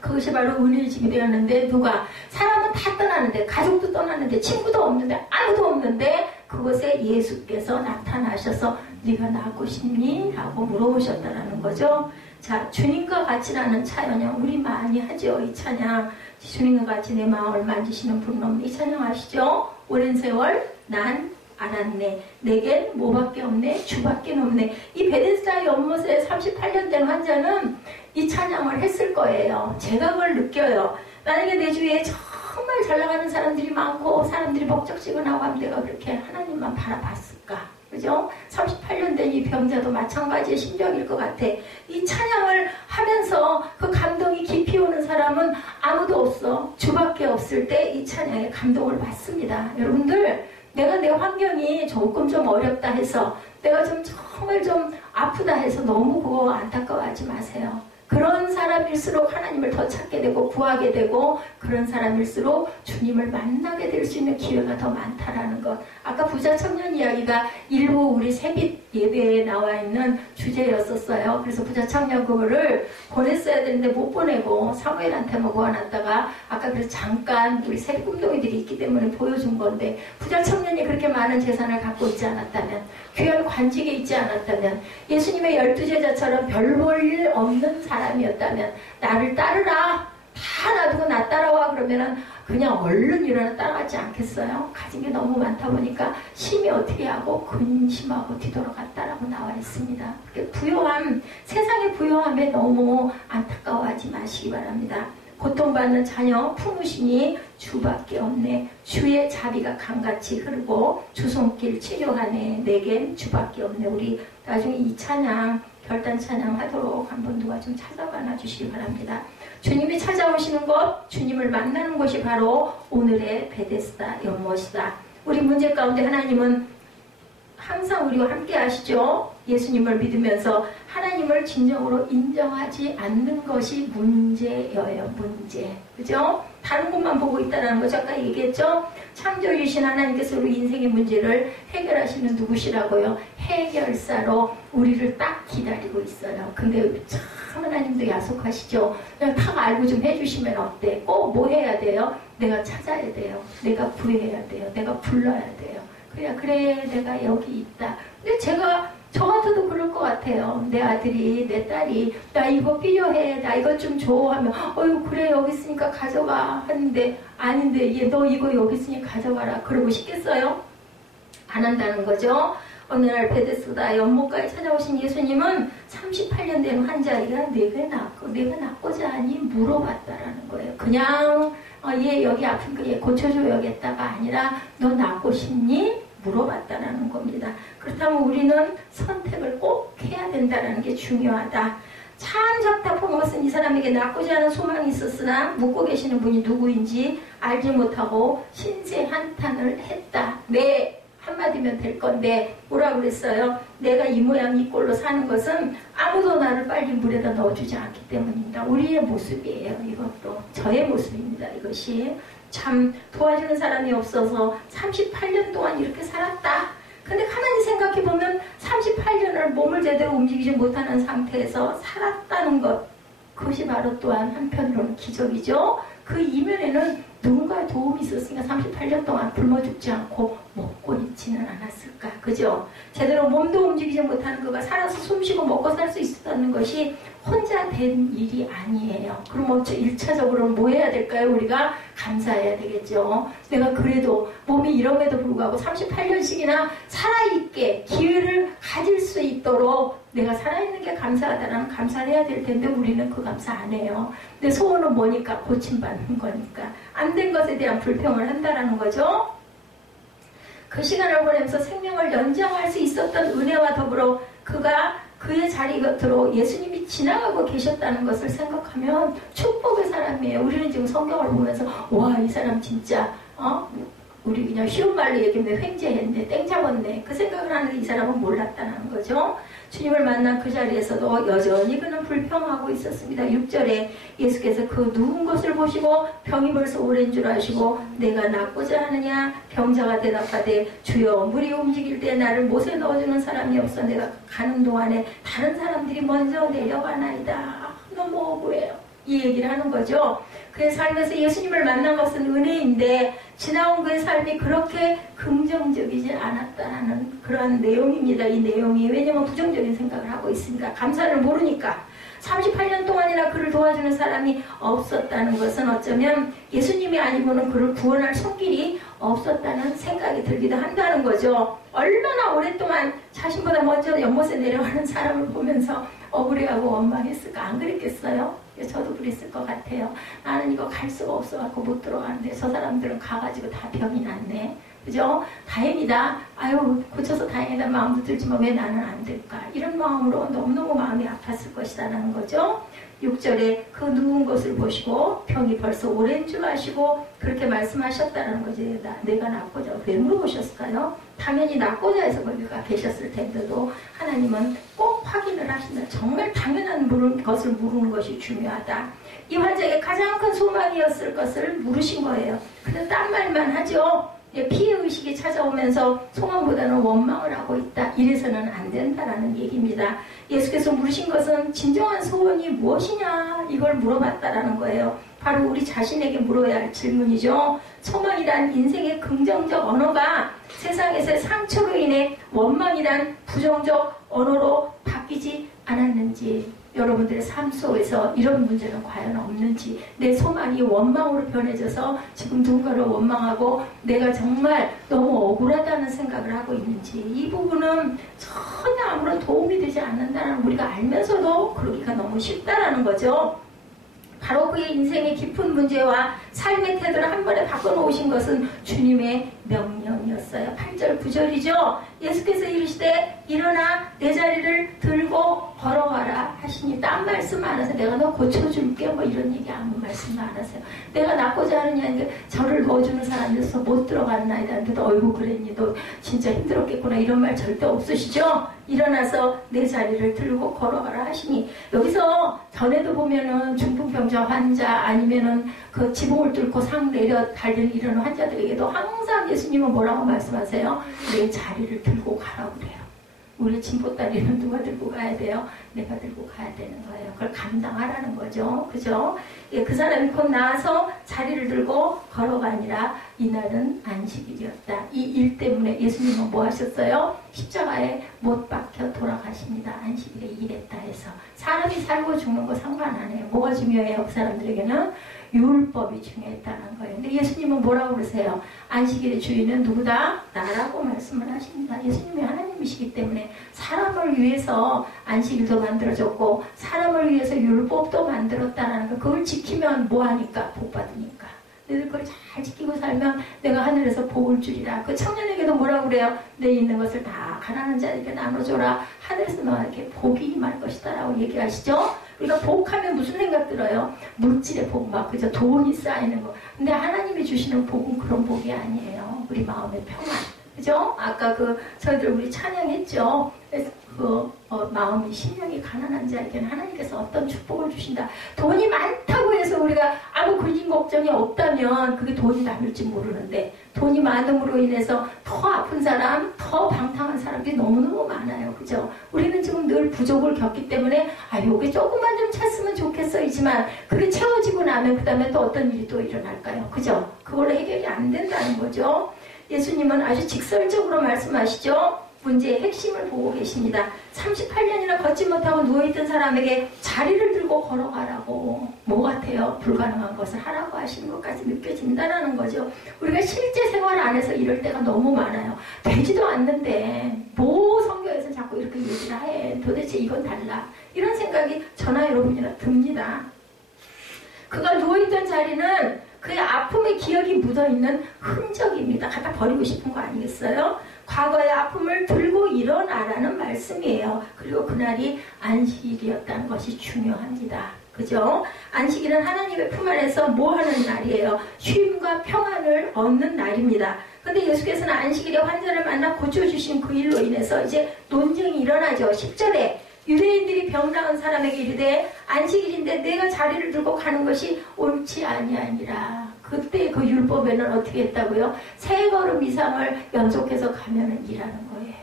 그것이 바로 은혜의 집이 되었는데 누가? 사람은 다 떠나는데 가족도 떠나는데 친구도 없는데 아무도 없는데 그곳에 예수께서 나타나셔서 네가 낫고 싶니? 라고 물어보셨다라는 거죠. 자, 주님과 같이라는 찬양 우리 많이 하죠. 이 찬양 주님과 같이 내 마음을 만지시는 분은 없네. 이 찬양 아시죠? 오랜 세월 난 알았네. 내겐 뭐밖에 없네. 주밖에 없네. 이 베데스다 연못에 38년 된 환자는 이 찬양을 했을 거예요. 제가 그걸 느껴요. 만약에 내 주위에 정말 잘 나가는 사람들이 많고 사람들이 목적지근하고 하면 내가 그렇게 하나님만 바라봤을까? 그죠? 38년 된 이 병자도 마찬가지의 심정일 것 같아. 이 찬양을 하면서 그 감동이 깊이 오는 사람은 아무도 없어. 주밖에 없을 때 이 찬양에 감동을 받습니다. 여러분들 내가 내 환경이 조금 좀 어렵다 해서 내가 정말 좀 아프다 해서 너무 그거 안타까워하지 마세요. 그런 사람일수록 하나님을 더 찾게 되고 구하게 되고 그런 사람일수록 주님을 만나게 될 수 있는 기회가 더 많다라는 것. 아까 부자 청년 이야기가 일부 우리 새빛 예배에 나와 있는 주제였었어요. 그래서 부자 청년 그거를 보냈어야 되는데 못 보내고 사무엘한테만 모아놨다가 아까 그래서 잠깐 우리 새빛 꿈동이들이 있기 때문에 보여준 건데 부자 청년이 그렇게 많은 재산을 갖고 있지 않았다면 귀한 관직에 있지 않았다면 예수님의 12제자처럼 별 볼 일 없는 사람이었다면 나를 따르라 다 놔두고 나 따라와 그러면은 그냥 얼른 일어나 따라가지 않겠어요? 가진 게 너무 많다 보니까 심히 어떻게 하고 근심하고 뒤돌아갔다라고 나와 있습니다. 부요함, 세상의 부요함에 너무 안타까워하지 마시기 바랍니다. 고통받는 자녀 품으시니 주밖에 없네. 주의 자비가 강같이 흐르고 주 손길 치료하네. 내겐 주밖에 없네. 우리 나중에 이 찬양 결단 찬양 하도록 한번 누가 좀 찾아봐 주시기 바랍니다. 주님이 찾아오시는 것, 주님을 만나는 곳이 바로 오늘의 베데스다 연못이다. 우리 문제 가운데 하나님은 항상 우리와 함께 하시죠. 예수님을 믿으면서 하나님을 진정으로 인정하지 않는 것이 문제예요. 문제. 그죠? 다른 것만 보고 있다는 거죠. 아까 얘기했죠? 창조주신 하나님께서 우리 인생의 문제를 해결하시는 누구시라고요? 해결사로 우리를 딱 기다리고 있어요. 근데 참 하나님도 야속하시죠. 그냥 딱 알고 좀 해주시면 어때? 꼭 뭐 해야 돼요? 내가 찾아야 돼요. 내가 구해야 돼요. 내가 불러야 돼요. 그래 내가 여기 있다. 근데 저 같아도 그럴 것 같아요. 내 아들이, 내 딸이, 나 이거 필요해, 나 이거 좀 줘 하면, 어휴, 그래, 여기 있으니까 가져가. 하는데, 아닌데, 얘, 너 이거 여기 있으니까 가져가라. 그러고 싶겠어요? 안 한다는 거죠. 어느 날 베데스다 연못가에 찾아오신 예수님은 38년 된 환자이가 내가 낫고자 하니 물어봤다라는 거예요. 그냥, 얘 여기 아픈 거 얘 고쳐줘야겠다가 아니라, 너 낫고 싶니? 물어봤다라는 겁니다. 그렇다면 우리는 선택을 꼭 해야 된다는 게 중요하다. 참 답답한 것은 이 사람에게 낫고자 하는 소망이 있었으나 묻고 계시는 분이 누구인지 알지 못하고 신세 한탄을 했다. 네, 한마디면 될 건데 뭐라 그랬어요? 내가 이 모양 이 꼴로 사는 것은 아무도 나를 빨리 물에다 넣어주지 않기 때문입니다. 우리의 모습이에요. 이것도 저의 모습입니다. 이것이 참 도와주는 사람이 없어서 38년 동안 이렇게 살았다. 근데 가만히 생각해보면 38년을 몸을 제대로 움직이지 못하는 상태에서 살았다는 것, 그것이 바로 또한 한편으로는 기적이죠. 그 이면에는 누군가의 도움이 있었으니까 38년 동안 굶어 죽지 않고 먹고 있지는 않았을까. 그죠? 제대로 몸도 움직이지 못하는 그가 살아서 숨쉬고 먹고 살 수 있었다는 것이 혼자 된 일이 아니에요. 그럼 1차적으로 뭐 해야 될까요? 우리가 감사해야 되겠죠. 내가 그래도 몸이 이럼에도 불구하고 38년씩이나 살아있게 기회를 가질 수 있도록 내가 살아있는 게 감사하다라는 감사를 해야 될 텐데 우리는 그 감사 안 해요. 근데 소원은 뭐니까? 고침받는 거니까. 안 된 것에 대한 불평을 한다라는 거죠. 그 시간을 보내면서 생명을 연장할 수 있었던 은혜와 더불어 그가 그의 자리 곁으로 예수님이 지나가고 계셨다는 것을 생각하면 축복의 사람이에요. 우리는 지금 성경을 보면서 와, 이 사람 진짜 우리 그냥 쉬운 말로 얘기하면 횡재했네, 땡 잡았네, 그 생각을 하는데 이 사람은 몰랐다는 거죠. 주님을 만난 그 자리에서도 여전히 그는 불평하고 있었습니다. 6절에 예수께서 그 누운 것을 보시고 병이 벌써 오랜 줄 아시고 내가 낫고자 하느냐? 병자가 대답하되 주여 물이 움직일 때 나를 못에 넣어주는 사람이 없어 내가 가는 동안에 다른 사람들이 먼저 내려가나이다. 너무 억울해요. 이 얘기를 하는 거죠. 그의 삶에서 예수님을 만난 것은 은혜인데 지나온 그의 삶이 그렇게 긍정적이지 않았다는 그런 내용입니다. 이 내용이. 왜냐하면 부정적인 생각을 하고 있으니까. 감사를 모르니까. 38년 동안이나 그를 도와주는 사람이 없었다는 것은 어쩌면 예수님이 아니고는 그를 구원할 손길이 없었다는 생각이 들기도 한다는 거죠. 얼마나 오랫동안 자신보다 먼저 연못에 내려가는 사람을 보면서 억울해하고 원망했을까? 안 그랬겠어요? 저도 그랬을 것 같아요. 나는 이거 갈 수가 없어갖고 못 들어가는데 저 사람들은 가가지고 다 병이 났네. 그죠? 다행이다. 아유, 고쳐서 다행이다 마음도 들지만 왜 나는 안 될까? 이런 마음으로 너무너무 마음이 아팠을 것이다라는 거죠. 6절에 그 누운 것을 보시고 병이 벌써 오랜 줄 아시고 그렇게 말씀하셨다는 거지. 내가 낫고자 왜 물어보셨을까요? 당연히 낫고자 해서 거기가 계셨을 텐데도 하나님은 꼭 확인을 하신다. 정말 당연한 것을 물은 것이 중요하다. 이 환자에게 가장 큰 소망이었을 것을 물으신 거예요. 근데 딴 말만 하죠. 피해의식이 찾아오면서 소망보다는 원망을 하고 있다. 이래서는 안 된다라는 얘기입니다. 예수께서 물으신 것은 진정한 소원이 무엇이냐 이걸 물어봤다라는 거예요. 바로 우리 자신에게 물어야 할 질문이죠. 소망이란 인생의 긍정적 언어가 세상에서의 상처로 인해 원망이란 부정적 언어로 바뀌지 않았는지, 여러분들의 삶 속에서 이런 문제는 과연 없는지, 내 소망이 원망으로 변해져서 지금 누군가를 원망하고 내가 정말 너무 억울하다는 생각을 하고 있는지, 이 부분은 전혀 아무런 도움이 되지 않는다는 우리가 알면서도 그러기가 너무 쉽다라는 거죠. 바로 그의 인생의 깊은 문제와 삶의 태도를 한 번에 바꿔놓으신 것은 주님의 명령이었습니다. 말씀이었어요. 8절 9절이죠. 예수께서 이르시되 일어나 내 자리를 들고 걸어가라 하시니 딴 말씀 안 하세요. 내가 너 고쳐줄게 뭐 이런 얘기 아무 말씀 안 하세요. 내가 낫고자 하느냐 저를 넣어주는 사람이어서 못 들어갔나이다 하는데도 어이구 그랬니 너 진짜 힘들었겠구나 이런 말 절대 없으시죠. 일어나서 내 자리를 들고 걸어가라 하시니 여기서 전에도 보면은 중풍병자 환자 아니면은 그 지붕을 뚫고 상 내려 달리는 이런 환자들에게도 항상 예수님은 뭐라고 말씀하세요? 내 자리를 들고 가라고 그래요. 우리 진보다리는 누가 들고 가야 돼요? 내가 들고 가야 되는 거예요. 그걸 감당하라는 거죠. 그죠? 예, 그 사람이 곧 나와서 자리를 들고 걸어가니라. 이날은 안식일이었다. 이 일 때문에 예수님은 뭐 하셨어요? 십자가에 못 박혀 돌아가십니다. 안식일에 일했다 해서. 사람이 살고 죽는 거 상관 안 해요. 뭐가 중요해요? 그 사람들에게는 율법이 중요했다는 거예요. 근데 예수님은 뭐라고 그러세요? 안식일의 주인은 누구다? 나라고 말씀을 하십니다. 예수님이 하나님이시기 때문에 사람을 위해서 안식일도 만들어졌고 사람을 위해서 율법도 만들었다는 거. 그걸 지키면 뭐하니까? 복 받으니까. 너희들 그걸 잘 지키고 살면 내가 하늘에서 복을 주리라. 그 청년에게도 뭐라고 그래요? 내 있는 것을 다 가난한 자에게 나눠줘라. 하늘에서 너에게 복이 임할 것이다 라고 얘기하시죠. 우리가 복하면 무슨 생각 들어요? 물질의 복, 막 그저 돈이 쌓이는 거. 근데 하나님이 주시는 복은 그런 복이 아니에요. 우리 마음의 평안. 그죠? 아까 저희들 우리 찬양했죠? 그래서 마음이 심령이 가난한 자에게는 하나님께서 어떤 축복을 주신다. 돈이 많다고 해서 우리가 아무 근심 걱정이 없다면 그게 돈이 남을지 모르는데 돈이 많음으로 인해서 더 아픈 사람, 더 방탕한 사람들이 너무너무 많아요. 그죠? 우리는 지금 늘 부족을 겪기 때문에 요게 조금만 좀 찼으면 좋겠어이지만 그게 채워지고 나면 그 다음에 또 어떤 일이 또 일어날까요? 그죠? 그걸로 해결이 안 된다는 거죠. 예수님은 아주 직설적으로 말씀하시죠. 문제의 핵심을 보고 계십니다. 38년이나 걷지 못하고 누워있던 사람에게 자리를 들고 걸어가라고 뭐 같아요? 불가능한 것을 하라고 하시는 것까지 느껴진다는 거죠. 우리가 실제 생활 안에서 이럴 때가 너무 많아요. 되지도 않는데 뭐 성경에서 자꾸 이렇게 얘기를 해. 도대체 이건 달라. 이런 생각이 저나 여러분이나 듭니다. 그가 누워있던 자리는 그의 아픔의 기억이 묻어있는 흔적입니다. 갖다 버리고 싶은 거 아니겠어요? 과거의 아픔을 들고 일어나라는 말씀이에요. 그리고 그날이 안식일이었다는 것이 중요합니다. 그죠? 안식일은 하나님의 품 안에서 뭐 하는 날이에요? 쉼과 평안을 얻는 날입니다. 근데 예수께서는 안식일에 환자를 만나 고쳐주신 그 일로 인해서 이제 논쟁이 일어나죠. 10절에 유대인들이 병나은 사람에게 이르되 안식일인데 내가 자리를 들고 가는 것이 옳지 아니하니라. 그때 그 율법에는 어떻게 했다고요? 3걸음 이상을 연속해서 가면은 일하는 거예요.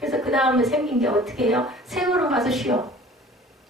그래서 그 다음에 생긴 게 어떻게 해요? 3걸음 가서 쉬어.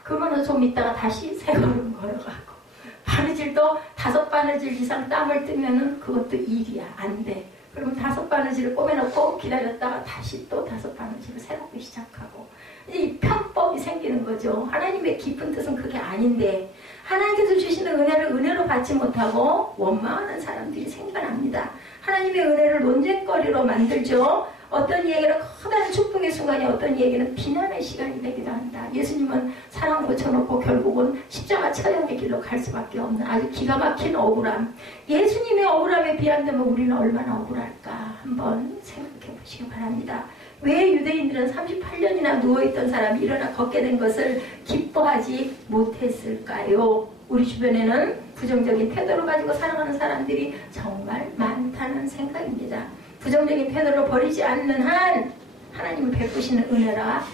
그러면은 좀 있다가 다시 3걸음 걸어가고. 바느질도 5바느질 이상 땀을 뜨면은 그것도 일이야. 안 돼. 그러면 5바느질을 꼬매놓고 기다렸다가 다시 또 5바느질을 새롭게 시작하고. 이제 이 편법이 생기는 거죠. 하나님의 깊은 뜻은 그게 아닌데 하나님께서 주시는 은혜를 은혜로 받지 못하고 원망하는 사람들이 생겨납니다. 하나님의 은혜를 논쟁거리로 만들죠. 어떤 이에게는 커다란 축복의 순간이 어떤 이에게는 비난의 시간이 되기도 한다. 예수님은 사람 고쳐놓고 결국은 십자가 처형의 길로 갈 수밖에 없는 아주 기가 막힌 억울함. 예수님의 억울함에 비한다면 우리는 얼마나 억울할까 한번 생각해 보시기 바랍니다. 왜 유대인들은 38년이나 누워있던 사람이 일어나 걷게 된 것을 기뻐하지 못했을까요? 우리 주변에는 부정적인 태도를 가지고 살아가는 사람들이 정말 많다는 생각입니다. 부정적인 태도를 버리지 않는 한 하나님을 베푸시는 은혜가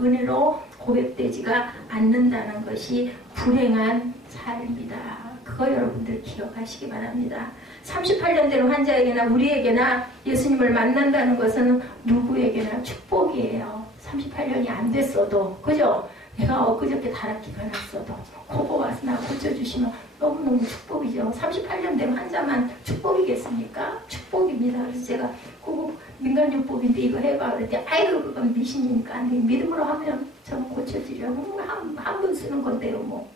은혜로 고백되지가 않는다는 것이 불행한 삶이다. 그거 여러분들 기억하시기 바랍니다. 38년 된 환자에게나 우리에게나 예수님을 만난다는 것은 누구에게나 축복이에요. 38년이 안 됐어도, 그죠? 내가 엊그저께 다락기가 났어도 그거 와서 나 고쳐주시면 너무너무 축복이죠. 38년 된 환자만 축복이겠습니까? 축복입니다. 그래서 제가 그거 민간요법인데 이거 해봐 그랬더니 아이고 그건 미신이니까 안 돼. 믿음으로 하면 저는 고쳐드려요. 한 번 쓰는 건데요 뭐.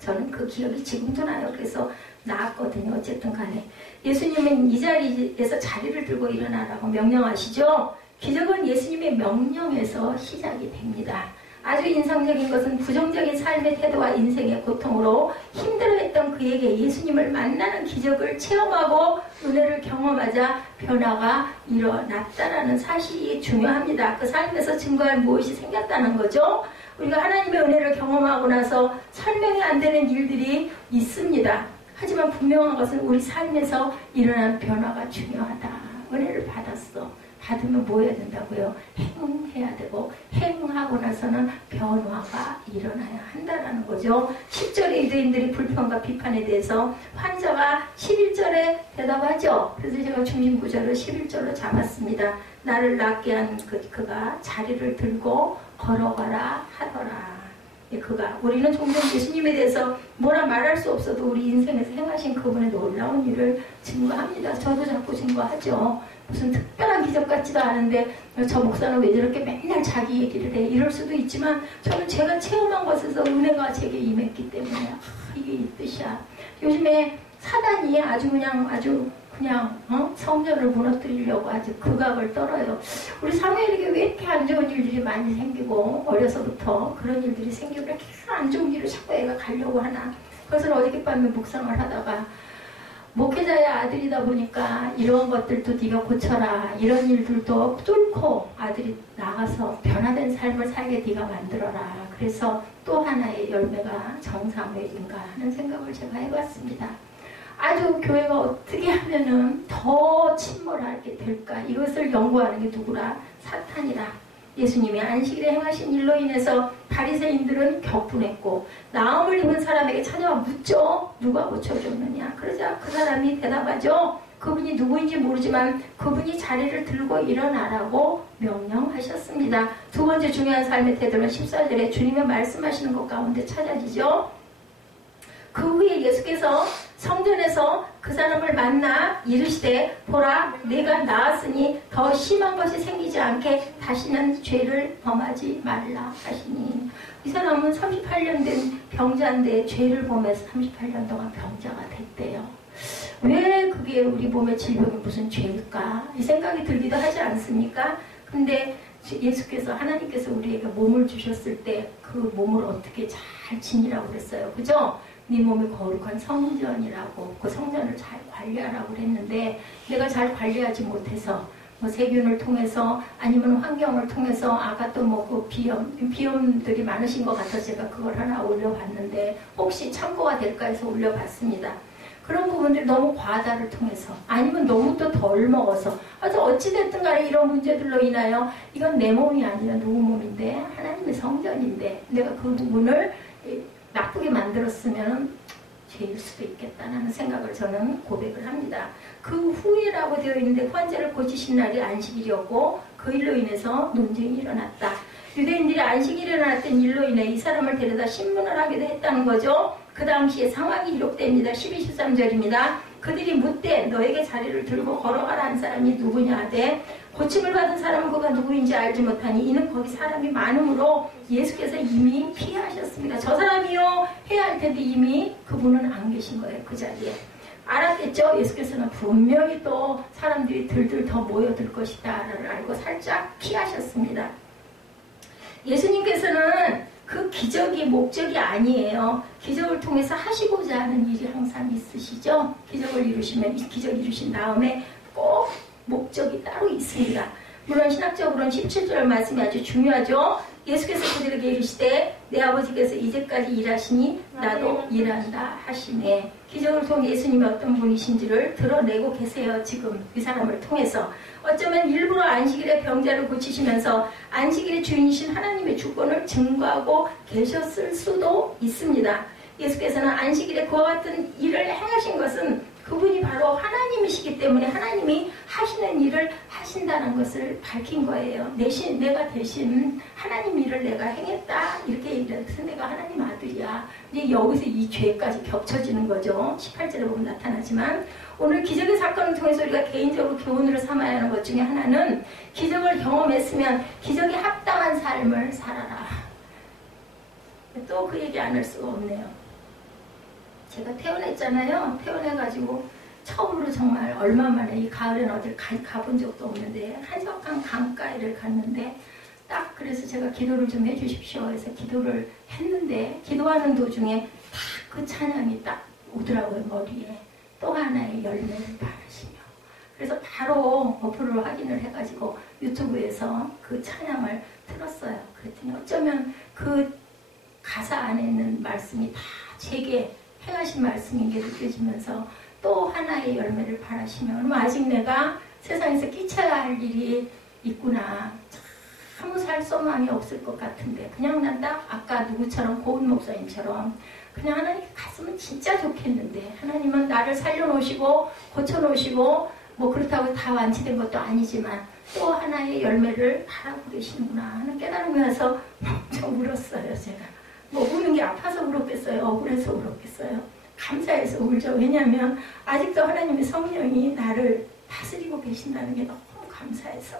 저는 그 기억이 지금도 나요. 그래서 나았거든요. 어쨌든 간에 예수님은 이 자리에서 자리를 들고 일어나라고 명령하시죠. 기적은 예수님의 명령에서 시작이 됩니다. 아주 인상적인 것은 부정적인 삶의 태도와 인생의 고통으로 힘들어했던 그에게 예수님을 만나는 기적을 체험하고 은혜를 경험하자 변화가 일어났다라는 사실이 중요합니다. 그 삶에서 증거할 무엇이 생겼다는 거죠. 우리가 하나님의 은혜를 경험하고 나서 설명이 안 되는 일들이 있습니다. 하지만 분명한 것은 우리 삶에서 일어난 변화가 중요하다. 은혜를 받았어. 받으면 뭐 해야 된다고요? 행해야 되고 행하고 나서는 변화가 일어나야 한다는 거죠. 10절에 유대인들이 불평과 비판에 대해서 환자가 11절에 대답하죠. 그래서 제가 중심 구절을 11절로 잡았습니다. 나를 낫게 한 그가 자리를 들고 걸어가라 하더라. 그가 우리는 종종 예수님에 대해서 뭐라 말할 수 없어도 우리 인생에서 행하신 그분의 놀라운 일을 증거합니다. 저도 자꾸 증거하죠. 무슨 특별한 기적 같지도 않은데 저 목사는 왜 저렇게 맨날 자기 얘기를 해 이럴 수도 있지만 저는 제가 체험한 것에서 은혜가 제게 임했기 때문에 이게 이 뜻이야. 요즘에 사단이 아주 그냥 성전을 무너뜨리려고 아주 극악을 떨어요. 우리 사무엘에게 왜 이렇게 안 좋은 일들이 많이 생기고 어려서부터 그런 일들이 생기고 이렇게 안 좋은 일을 자꾸 애가 가려고 하나. 그것을 어저께밤에 묵상을 하다가 목회자의 아들이다 보니까 이런 것들도 네가 고쳐라. 이런 일들도 뚫고 아들이 나가서 변화된 삶을 살게 네가 만들어라. 그래서 또 하나의 열매가 정사무엘인가 하는 생각을 제가 해봤습니다. 아주 교회가 어떻게 하면은 더 침몰하게 될까? 이것을 연구하는 게 누구라? 사탄이라. 예수님이 안식일에 행하신 일로 인해서 바리새인들은 격분했고 나음을 입은 사람에게 찾아와 묻죠. 누가 고쳐줬느냐? 그러자 그 사람이 대답하죠. 그분이 누구인지 모르지만 그분이 자리를 들고 일어나라고 명령하셨습니다. 두 번째 중요한 삶의 태도는 14절에 주님의 말씀하시는 것 가운데 찾아지죠. 그 후에 예수께서 성전에서 그 사람을 만나 이르시되 보라 내가 나았으니 더 심한 것이 생기지 않게 다시는 죄를 범하지 말라 하시니 이 사람은 38년 된 병자인데 죄를 범해서 38년 동안 병자가 됐대요. 왜 그게 우리 몸의 질병이 무슨 죄일까? 이 생각이 들기도 하지 않습니까? 근데 예수께서 하나님께서 우리에게 몸을 주셨을 때 그 몸을 어떻게 잘 지니라고 그랬어요. 그죠? 네 몸이 거룩한 성전이라고 그 성전을 잘 관리하라고 그랬는데 내가 잘 관리하지 못해서 뭐 세균을 통해서 아니면 환경을 통해서 아까 또 뭐 그 비염들이 많으신 것 같아서 제가 그걸 하나 올려봤는데 혹시 참고가 될까 해서 올려봤습니다. 그런 부분들이 너무 과다를 통해서 아니면 너무 또 덜 먹어서 아주 어찌됐든 간에 이런 문제들로 인하여 이건 내 몸이 아니라 누구 몸인데 하나님의 성전인데 내가 그 부분을 나쁘게 만들었으면 죄일 수도 있겠다는 생각을 저는 고백을 합니다. 그 후에라고 되어 있는데 환자를 고치신 날이 안식일이었고 그 일로 인해서 논쟁이 일어났다. 유대인들이 안식일에 일어났던 일로 인해 이 사람을 데려다 신문을 하기도 했다는 거죠. 그 당시에 상황이 기록됩니다. 12, 13절입니다. 그들이 묻되 너에게 자리를 들고 걸어가라 한 사람이 누구냐 하되 고침을 받은 사람은 그가 누구인지 알지 못하니 이는 거기 사람이 많으므로 예수께서 이미 피하셨습니다. 저 사람이요 해야 할 텐데 이미 그분은 안 계신 거예요. 그 자리에. 알았겠죠? 예수께서는 분명히 또 사람들이 들들 더 모여들 것이다 라를 알고 살짝 피하셨습니다. 예수님께서는 그 기적이 목적이 아니에요. 기적을 통해서 하시고자 하는 일이 항상 있으시죠. 기적을 이루시면 기적 이루신 다음에 꼭 목적이 따로 있습니다. 물론 신학적으로는 17절 말씀이 아주 중요하죠. 예수께서 그들에게 이르시되 내 아버지께서 이제까지 일하시니 나도 일한다 하시네. 기적을 통해 예수님이 어떤 분이신지를 드러내고 계세요. 지금 이 사람을 통해서. 어쩌면 일부러 안식일에 병자를 고치시면서 안식일의 주인이신 하나님의 주권을 증거하고 계셨을 수도 있습니다. 예수께서는 안식일에 그와 같은 일을 행하신 것은 그분이 바로 하나님이시기 때문에 하나님이 하시는 일을 하신다는 것을 밝힌 거예요. 내가 대신 하나님 일을 내가 행했다. 이렇게 얘기해서 내가 하나님 아들이야. 이제 여기서 이 죄까지 겹쳐지는 거죠. 18절에 보면 나타나지만 오늘 기적의 사건을 통해서 우리가 개인적으로 교훈으로 삼아야 하는 것 중에 하나는 기적을 경험했으면 기적에 합당한 삶을 살아라. 또 그 얘기 안 할 수가 없네요. 제가 퇴원했잖아요. 퇴원해가지고 처음으로 정말 얼마 만에 이 가을엔 어딜 가본 적도 없는데 한적한 강가에를 갔는데 딱 그래서 제가 기도를 좀 해주십시오. 그래서 기도를 했는데 기도하는 도중에 딱 그 찬양이 딱 오더라고요. 머리에. 또 하나의 열매를 바라시며. 그래서 바로 어플을 확인을 해가지고 유튜브에서 그 찬양을 들었어요. 그랬더니 어쩌면 그 가사 안에 있는 말씀이 다 제게 행하신 말씀인 게 느껴지면서 또 하나의 열매를 바라시며, 그럼 아직 내가 세상에서 끼쳐야 할 일이 있구나. 아무 살 소망이 없을 것 같은데 그냥 난 딱 아까 누구처럼 고은 목사님처럼 그냥 하나님께 갔으면 진짜 좋겠는데 하나님은 나를 살려놓으시고 고쳐놓으시고 뭐 그렇다고 다 완치된 것도 아니지만 또 하나의 열매를 바라고 계시는구나 하는 깨달음이 와서 엄청 울었어요. 제가 뭐 우는 게 아파서 울었겠어요, 억울해서 울었겠어요, 감사해서 울죠. 왜냐하면 아직도 하나님의 성령이 나를 다스리고 계신다는 게 너무 감사해서.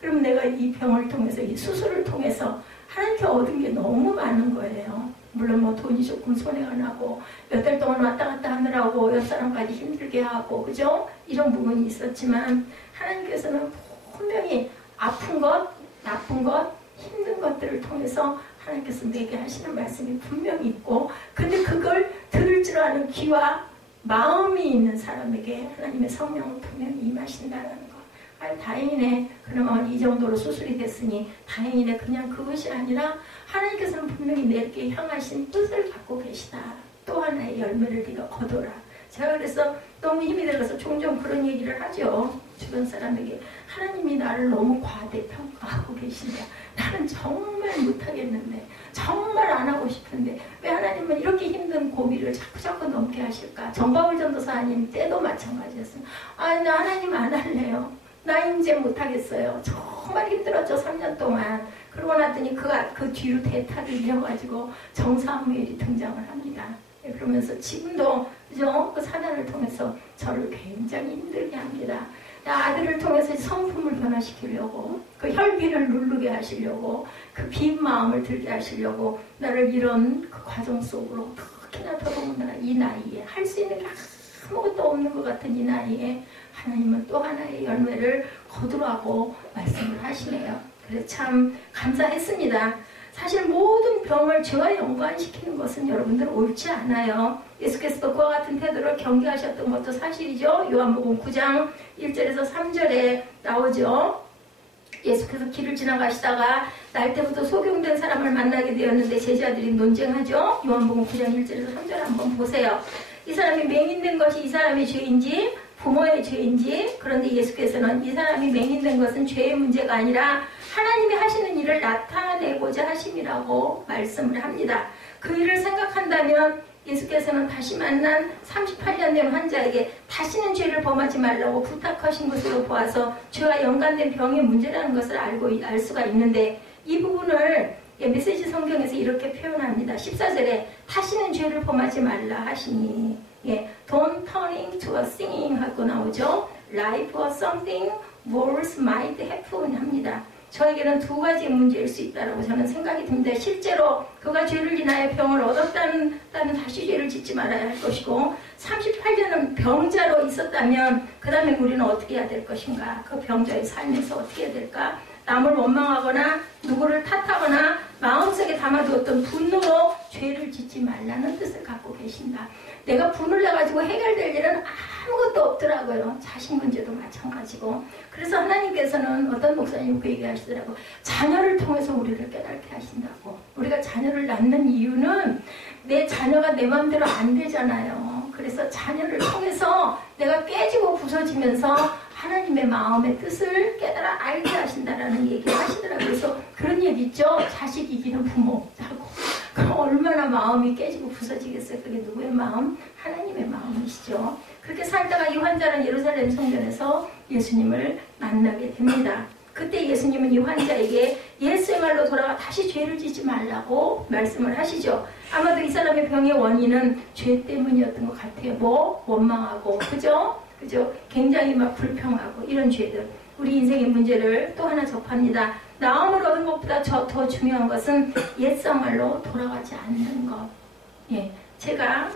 그럼 내가 이 병을 통해서, 이 수술을 통해서 하나님께 얻은 게 너무 많은 거예요. 물론 뭐 돈이 조금 손해가 나고 몇 달 동안 왔다 갔다 하느라고 옆 사람까지 힘들게 하고 그죠? 이런 부분이 있었지만 하나님께서는 분명히 아픈 것, 나쁜 것, 힘든 것들을 통해서 하나님께서 내게 하시는 말씀이 분명히 있고, 근데 그걸 들을 줄 아는 귀와 마음이 있는 사람에게 하나님의 성령을 분명히 임하신다는 것. 아유, 다행이네. 그러면 이 정도로 수술이 됐으니 다행이네. 그냥 그것이 아니라 하나님께서는 분명히 내게 향하신 뜻을 갖고 계시다. 또 하나의 열매를 네가 거둬라. 제가 그래서 너무 힘이 들어서 종종 그런 얘기를 하죠. 주변 사람에게. 하나님이 나를 너무 과대평가하고 계신다. 나는 정말 못하겠는데, 정말 안 하고 싶은데 왜 하나님은 이렇게 힘든 고비를 자꾸 넘게 하실까? 정바울 전도사님 때도 마찬가지였어요. 아, 나 하나님 안 할래요. 나 이제 못하겠어요. 정말 힘들었죠. 3년 동안. 그러고 났더니 그 뒤로 대타를 이어가지고 정사무엘이 등장을 합니다. 그러면서 지금도 그죠? 그 사단을 통해서 저를 굉장히 힘들게 합니다. 아들을 통해서 성품을 변화시키려고, 그 혈기를 누르게 하시려고, 그 빈 마음을 들게 하시려고 나를 이런 그 과정 속으로, 특히나 더더군다나 이 나이에 할 수 있는 게 아무것도 없는 것 같은 이 나이에 하나님은 또 하나의 열매를 거두라고 말씀을 하시네요. 그래서 참 감사했습니다. 사실 모든 병을 죄와 연관시키는 것은 여러분들 옳지 않아요. 예수께서도 그와 같은 태도를 경계하셨던 것도 사실이죠. 요한복음 9장 1절에서 3절에 나오죠. 예수께서 길을 지나가시다가 날때부터 소경된 사람을 만나게 되었는데 제자들이 논쟁하죠. 요한복음 9장 1절에서 3절 한번 보세요. 이 사람이 맹인된 것이 이 사람의 죄인지 부모의 죄인지, 그런데 예수께서는 이 사람이 맹인된 것은 죄의 문제가 아니라 하나님이 하시는 일을 나타내고자 하심이라고 말씀을 합니다. 그 일을 생각한다면 예수께서는 다시 만난 38년 된 환자에게 다시는 죄를 범하지 말라고 부탁하신 것으로 보아서 죄와 연관된 병의 문제라는 것을 알 수가 있는데, 이 부분을 메시지 성경에서 이렇게 표현합니다. 14절에 다시는 죄를 범하지 말라 하시니, Don't turning to a singing 하고 나오죠. Life or something worse might happen 합니다. 저에게는 두 가지 문제일 수 있다고 저는 생각이 듭니다. 실제로 그가 죄를 인하여 병을 얻었다는 다시 죄를 짓지 말아야 할 것이고, 38년은 병자로 있었다면 그 다음에 우리는 어떻게 해야 될 것인가? 그 병자의 삶에서 어떻게 해야 될까? 남을 원망하거나 누구를 탓하거나 마음속에 담아두었던 분노로 죄를 짓지 말라는 뜻을 갖고 계신다. 내가 분을 내가지고 해결될 일은 아무것도 없더라고요. 자식 문제도 마찬가지고. 그래서 하나님께서는 어떤 목사님 그 얘기하시더라고. 자녀를 통해서 우리를 깨닫게 하신다고. 우리가 자녀를 낳는 이유는 내 자녀가 내 마음대로 안 되잖아요. 그래서 자녀를 통해서 내가 깨지고 부서지면서 하나님의 마음의 뜻을 깨달아 알게 하신다라는 얘기를 하시더라고요. 그래서 그런 얘기 있죠. 자식 이기는 부모 없다고. 그럼 얼마나 마음이 깨지고 부서지겠어요. 그게 누구의 마음? 하나님의 마음이시죠. 그렇게 살다가 이 환자는 예루살렘 성전에서 예수님을 만나게 됩니다. 그때 예수님은 이 환자에게 옛 생활로 돌아가 다시 죄를 짓지 말라고 말씀을 하시죠. 아마도 이 사람의 병의 원인은 죄 때문이었던 것 같아요. 뭐 원망하고, 그죠? 굉장히 막 불평하고 이런 죄들. 우리 인생의 문제를 또 하나 접합니다. 나음을 얻은 것보다 더 중요한 것은 옛생활로 돌아가지 않는 것. 제가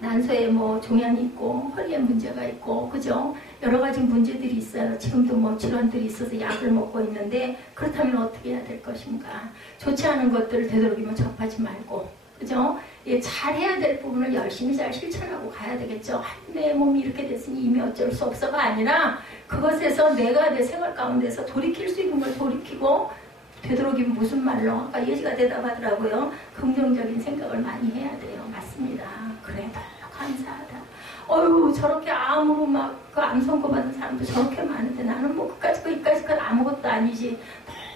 난소에 뭐 종양이 있고 허리에 문제가 있고 그죠? 여러 가지 문제들이 있어요. 지금도 뭐 질환들이 있어서 약을 먹고 있는데 그렇다면 어떻게 해야 될 것인가? 좋지 않은 것들을 되도록이면 접하지 말고 그죠? 예, 잘 해야 될 부분을 열심히 잘 실천하고 가야 되겠죠. 내 몸이 이렇게 됐으니 이미 어쩔 수 없어가 아니라 그것에서 내가 내 생활 가운데서 돌이킬 수 있는 걸 돌이키고 되도록이면 무슨 말로 아까 예지가 대답하더라고요. 긍정적인 생각을 많이 해야 돼요. 맞습니다. 그래도 감사하다. 어휴 저렇게 암으로 막 그 암 선고받은 사람도 저렇게 많은데 나는 뭐 그까짓 건 아무것도 아니지.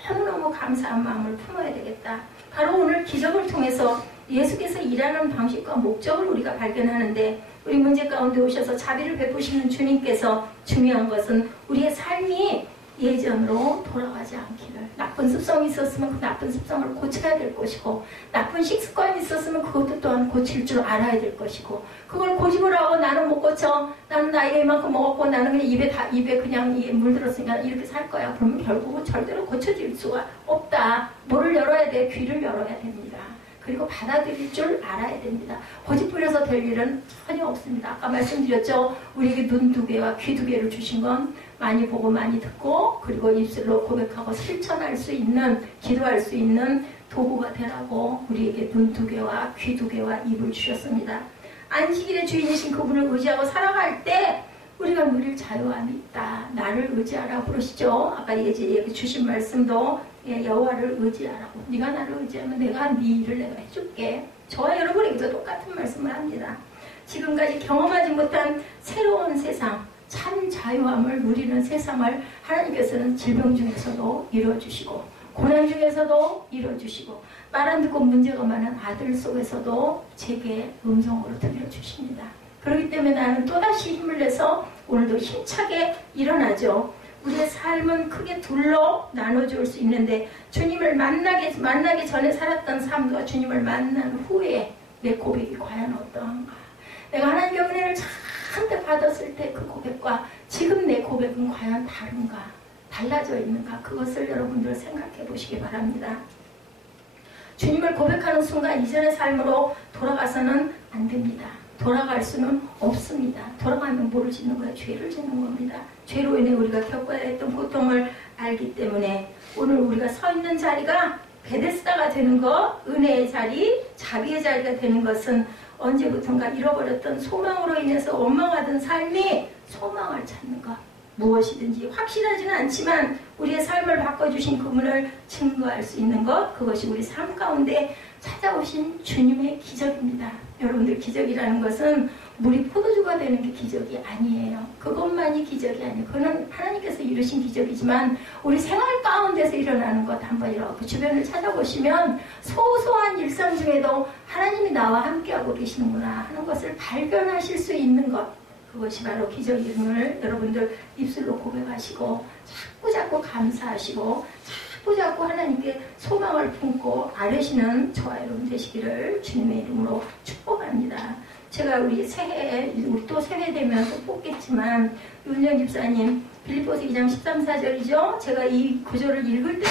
너무너무 감사한 마음을 품어야 되겠다. 바로 오늘 기적을 통해서 예수께서 일하는 방식과 목적을 우리가 발견하는데 우리 문제 가운데 오셔서 자비를 베푸시는 주님께서 중요한 것은 우리의 삶이 예전으로 돌아가지 않기를. 나쁜 습성이 있었으면 그 나쁜 습성을 고쳐야 될 것이고 나쁜 식습관이 있었으면 그것도 또한 고칠 줄 알아야 될 것이고 그걸 고집을 하고 나는 못 고쳐. 나는 나이가 이만큼 먹었고 나는 그냥 입에 그냥 물들었으니까 이렇게 살 거야. 그러면 결국은 절대로 고쳐질 수가 없다. 뭐를 열어야 돼? 귀를 열어야 됩니다. 그리고 받아들일 줄 알아야 됩니다. 고집 부려서 될 일은 전혀 없습니다. 아까 말씀드렸죠. 우리에게 눈 2개와 귀 2개를 주신 건 많이 보고 많이 듣고 그리고 입술로 고백하고 실천할 수 있는 기도할 수 있는 도구가 되라고 우리에게 눈 2개와 귀 2개와 입을 주셨습니다. 안식일의 주인이신 그분을 의지하고 살아갈 때 우리가 누릴 자유함이 있다. 나를 의지하라 부르시죠. 아까 예지 주신 말씀도 여호와를 의지하라고. 네가 나를 의지하면 내가 네 일을 내가 해줄게. 저와 여러분에게도 똑같은 말씀을 합니다. 지금까지 경험하지 못한 새로운 세상, 참 자유함을 누리는 세상을 하나님께서는 질병 중에서도 이루어주시고 고난 중에서도 이루어주시고 말 안 듣고 문제가 많은 아들 속에서도 제게 음성으로 들려주십니다. 그렇기 때문에 나는 또다시 힘을 내서 오늘도 힘차게 일어나죠. 우리의 삶은 크게 둘로 나눠줄 수 있는데 주님을 만나기 전에 살았던 삶과 주님을 만난 후에 내 고백이 과연 어떠한가. 내가 하나님의 은혜를 잔뜩 받았을 때 그 고백과 지금 내 고백은 과연 다른가, 달라져 있는가, 그것을 여러분들 생각해 보시기 바랍니다. 주님을 고백하는 순간 이전의 삶으로 돌아가서는 안 됩니다. 돌아갈 수는 없습니다. 돌아가면 뭐를 짓는 거야? 죄를 짓는 겁니다. 죄로 인해 우리가 겪어야 했던 고통을 알기 때문에 오늘 우리가 서 있는 자리가 베데스다가 되는 것, 은혜의 자리, 자비의 자리가 되는 것은 언제부턴가 잃어버렸던 소망으로 인해서 원망하던 삶이 소망을 찾는 것. 무엇이든지 확실하지는 않지만 우리의 삶을 바꿔주신 그분을 증거할 수 있는 것, 그것이 우리 삶 가운데 찾아오신 주님의 기적입니다. 여러분들, 기적이라는 것은 물이 포도주가 되는 게 기적이 아니에요. 그것만이 기적이 아니에요. 그건 하나님께서 이루신 기적이지만 우리 생활 가운데서 일어나는 것 한번 이렇게 주변을 찾아보시면 소소한 일상 중에도 하나님이 나와 함께하고 계시는구나 하는 것을 발견하실 수 있는 것, 그것이 바로 기적임을 여러분들 입술로 고백하시고 자꾸 감사하시고 자꾸 하나님께 소망을 품고 아뢰시는 저와 여러분 되시기를 주님의 이름으로 축복합니다. 제가 우리 또 새해 되면 또 뽑겠지만 윤정 집사님 빌립보서 2장 13, 14절이죠. 제가 이 구절을 읽을 때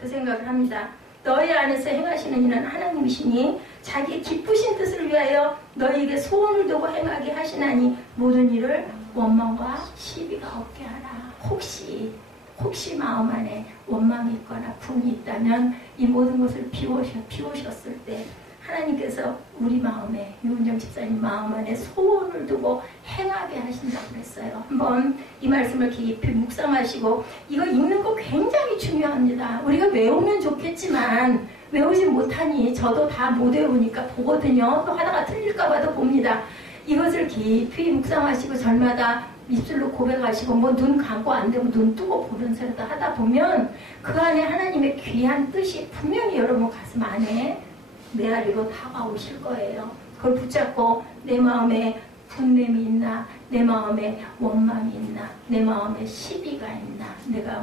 그 생각을 합니다. 너희 안에서 행하시는 이는 하나님이시니 자기의 기쁘신 뜻을 위하여 너희에게 소원을 두고 행하게 하시나니 모든 일을 원망과 시비가 없게 하라. 혹시 마음 안에 원망이 있거나 분이 있다면 이 모든 것을 비우셨을 때 하나님께서 우리 마음에, 유은정 집사님 마음 안에 소원을 두고 행하게 하신다고 그랬어요. 한번 이 말씀을 깊이 묵상하시고, 이거 읽는 거 굉장히 중요합니다. 우리가 외우면 좋겠지만 외우지 못하니 저도 다 못 외우니까 보거든요. 또 하다가 틀릴까 봐도 봅니다. 이것을 깊이 묵상하시고 절마다 입술로 고백하시고 뭐 눈 감고 안 되면 눈 뜨고 보면서 하다 보면 그 안에 하나님의 귀한 뜻이 분명히 여러분 가슴 안에 메아리로 다가오실 거예요. 그걸 붙잡고 내 마음에 분냄이 있나, 내 마음에 원망이 있나, 내 마음에 시비가 있나,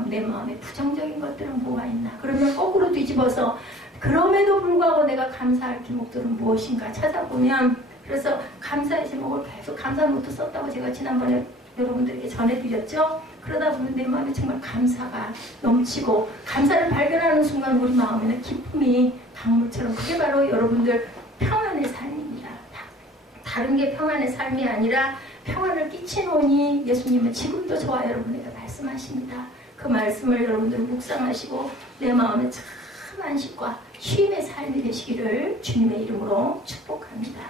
내 마음에 부정적인 것들은 뭐가 있나. 그러면 거꾸로 뒤집어서 그럼에도 불구하고 내가 감사할 기목들은 무엇인가 찾아보면, 그래서 감사의 제목을 계속 감사 노트 썼다고 제가 지난번에 여러분들에게 전해드렸죠. 그러다 보면 내 마음에 정말 감사가 넘치고 감사를 발견하는 순간 우리 마음에는 기쁨이 강물처럼, 그게 바로 여러분들 평안의 삶입니다. 다른 게 평안의 삶이 아니라 평안을 끼치노니 예수님은 지금도 저와 여러분에게 말씀하십니다. 그 말씀을 여러분들 묵상하시고 내 마음에 참 안식과 쉼의 삶이 되시기를 주님의 이름으로 축복합니다.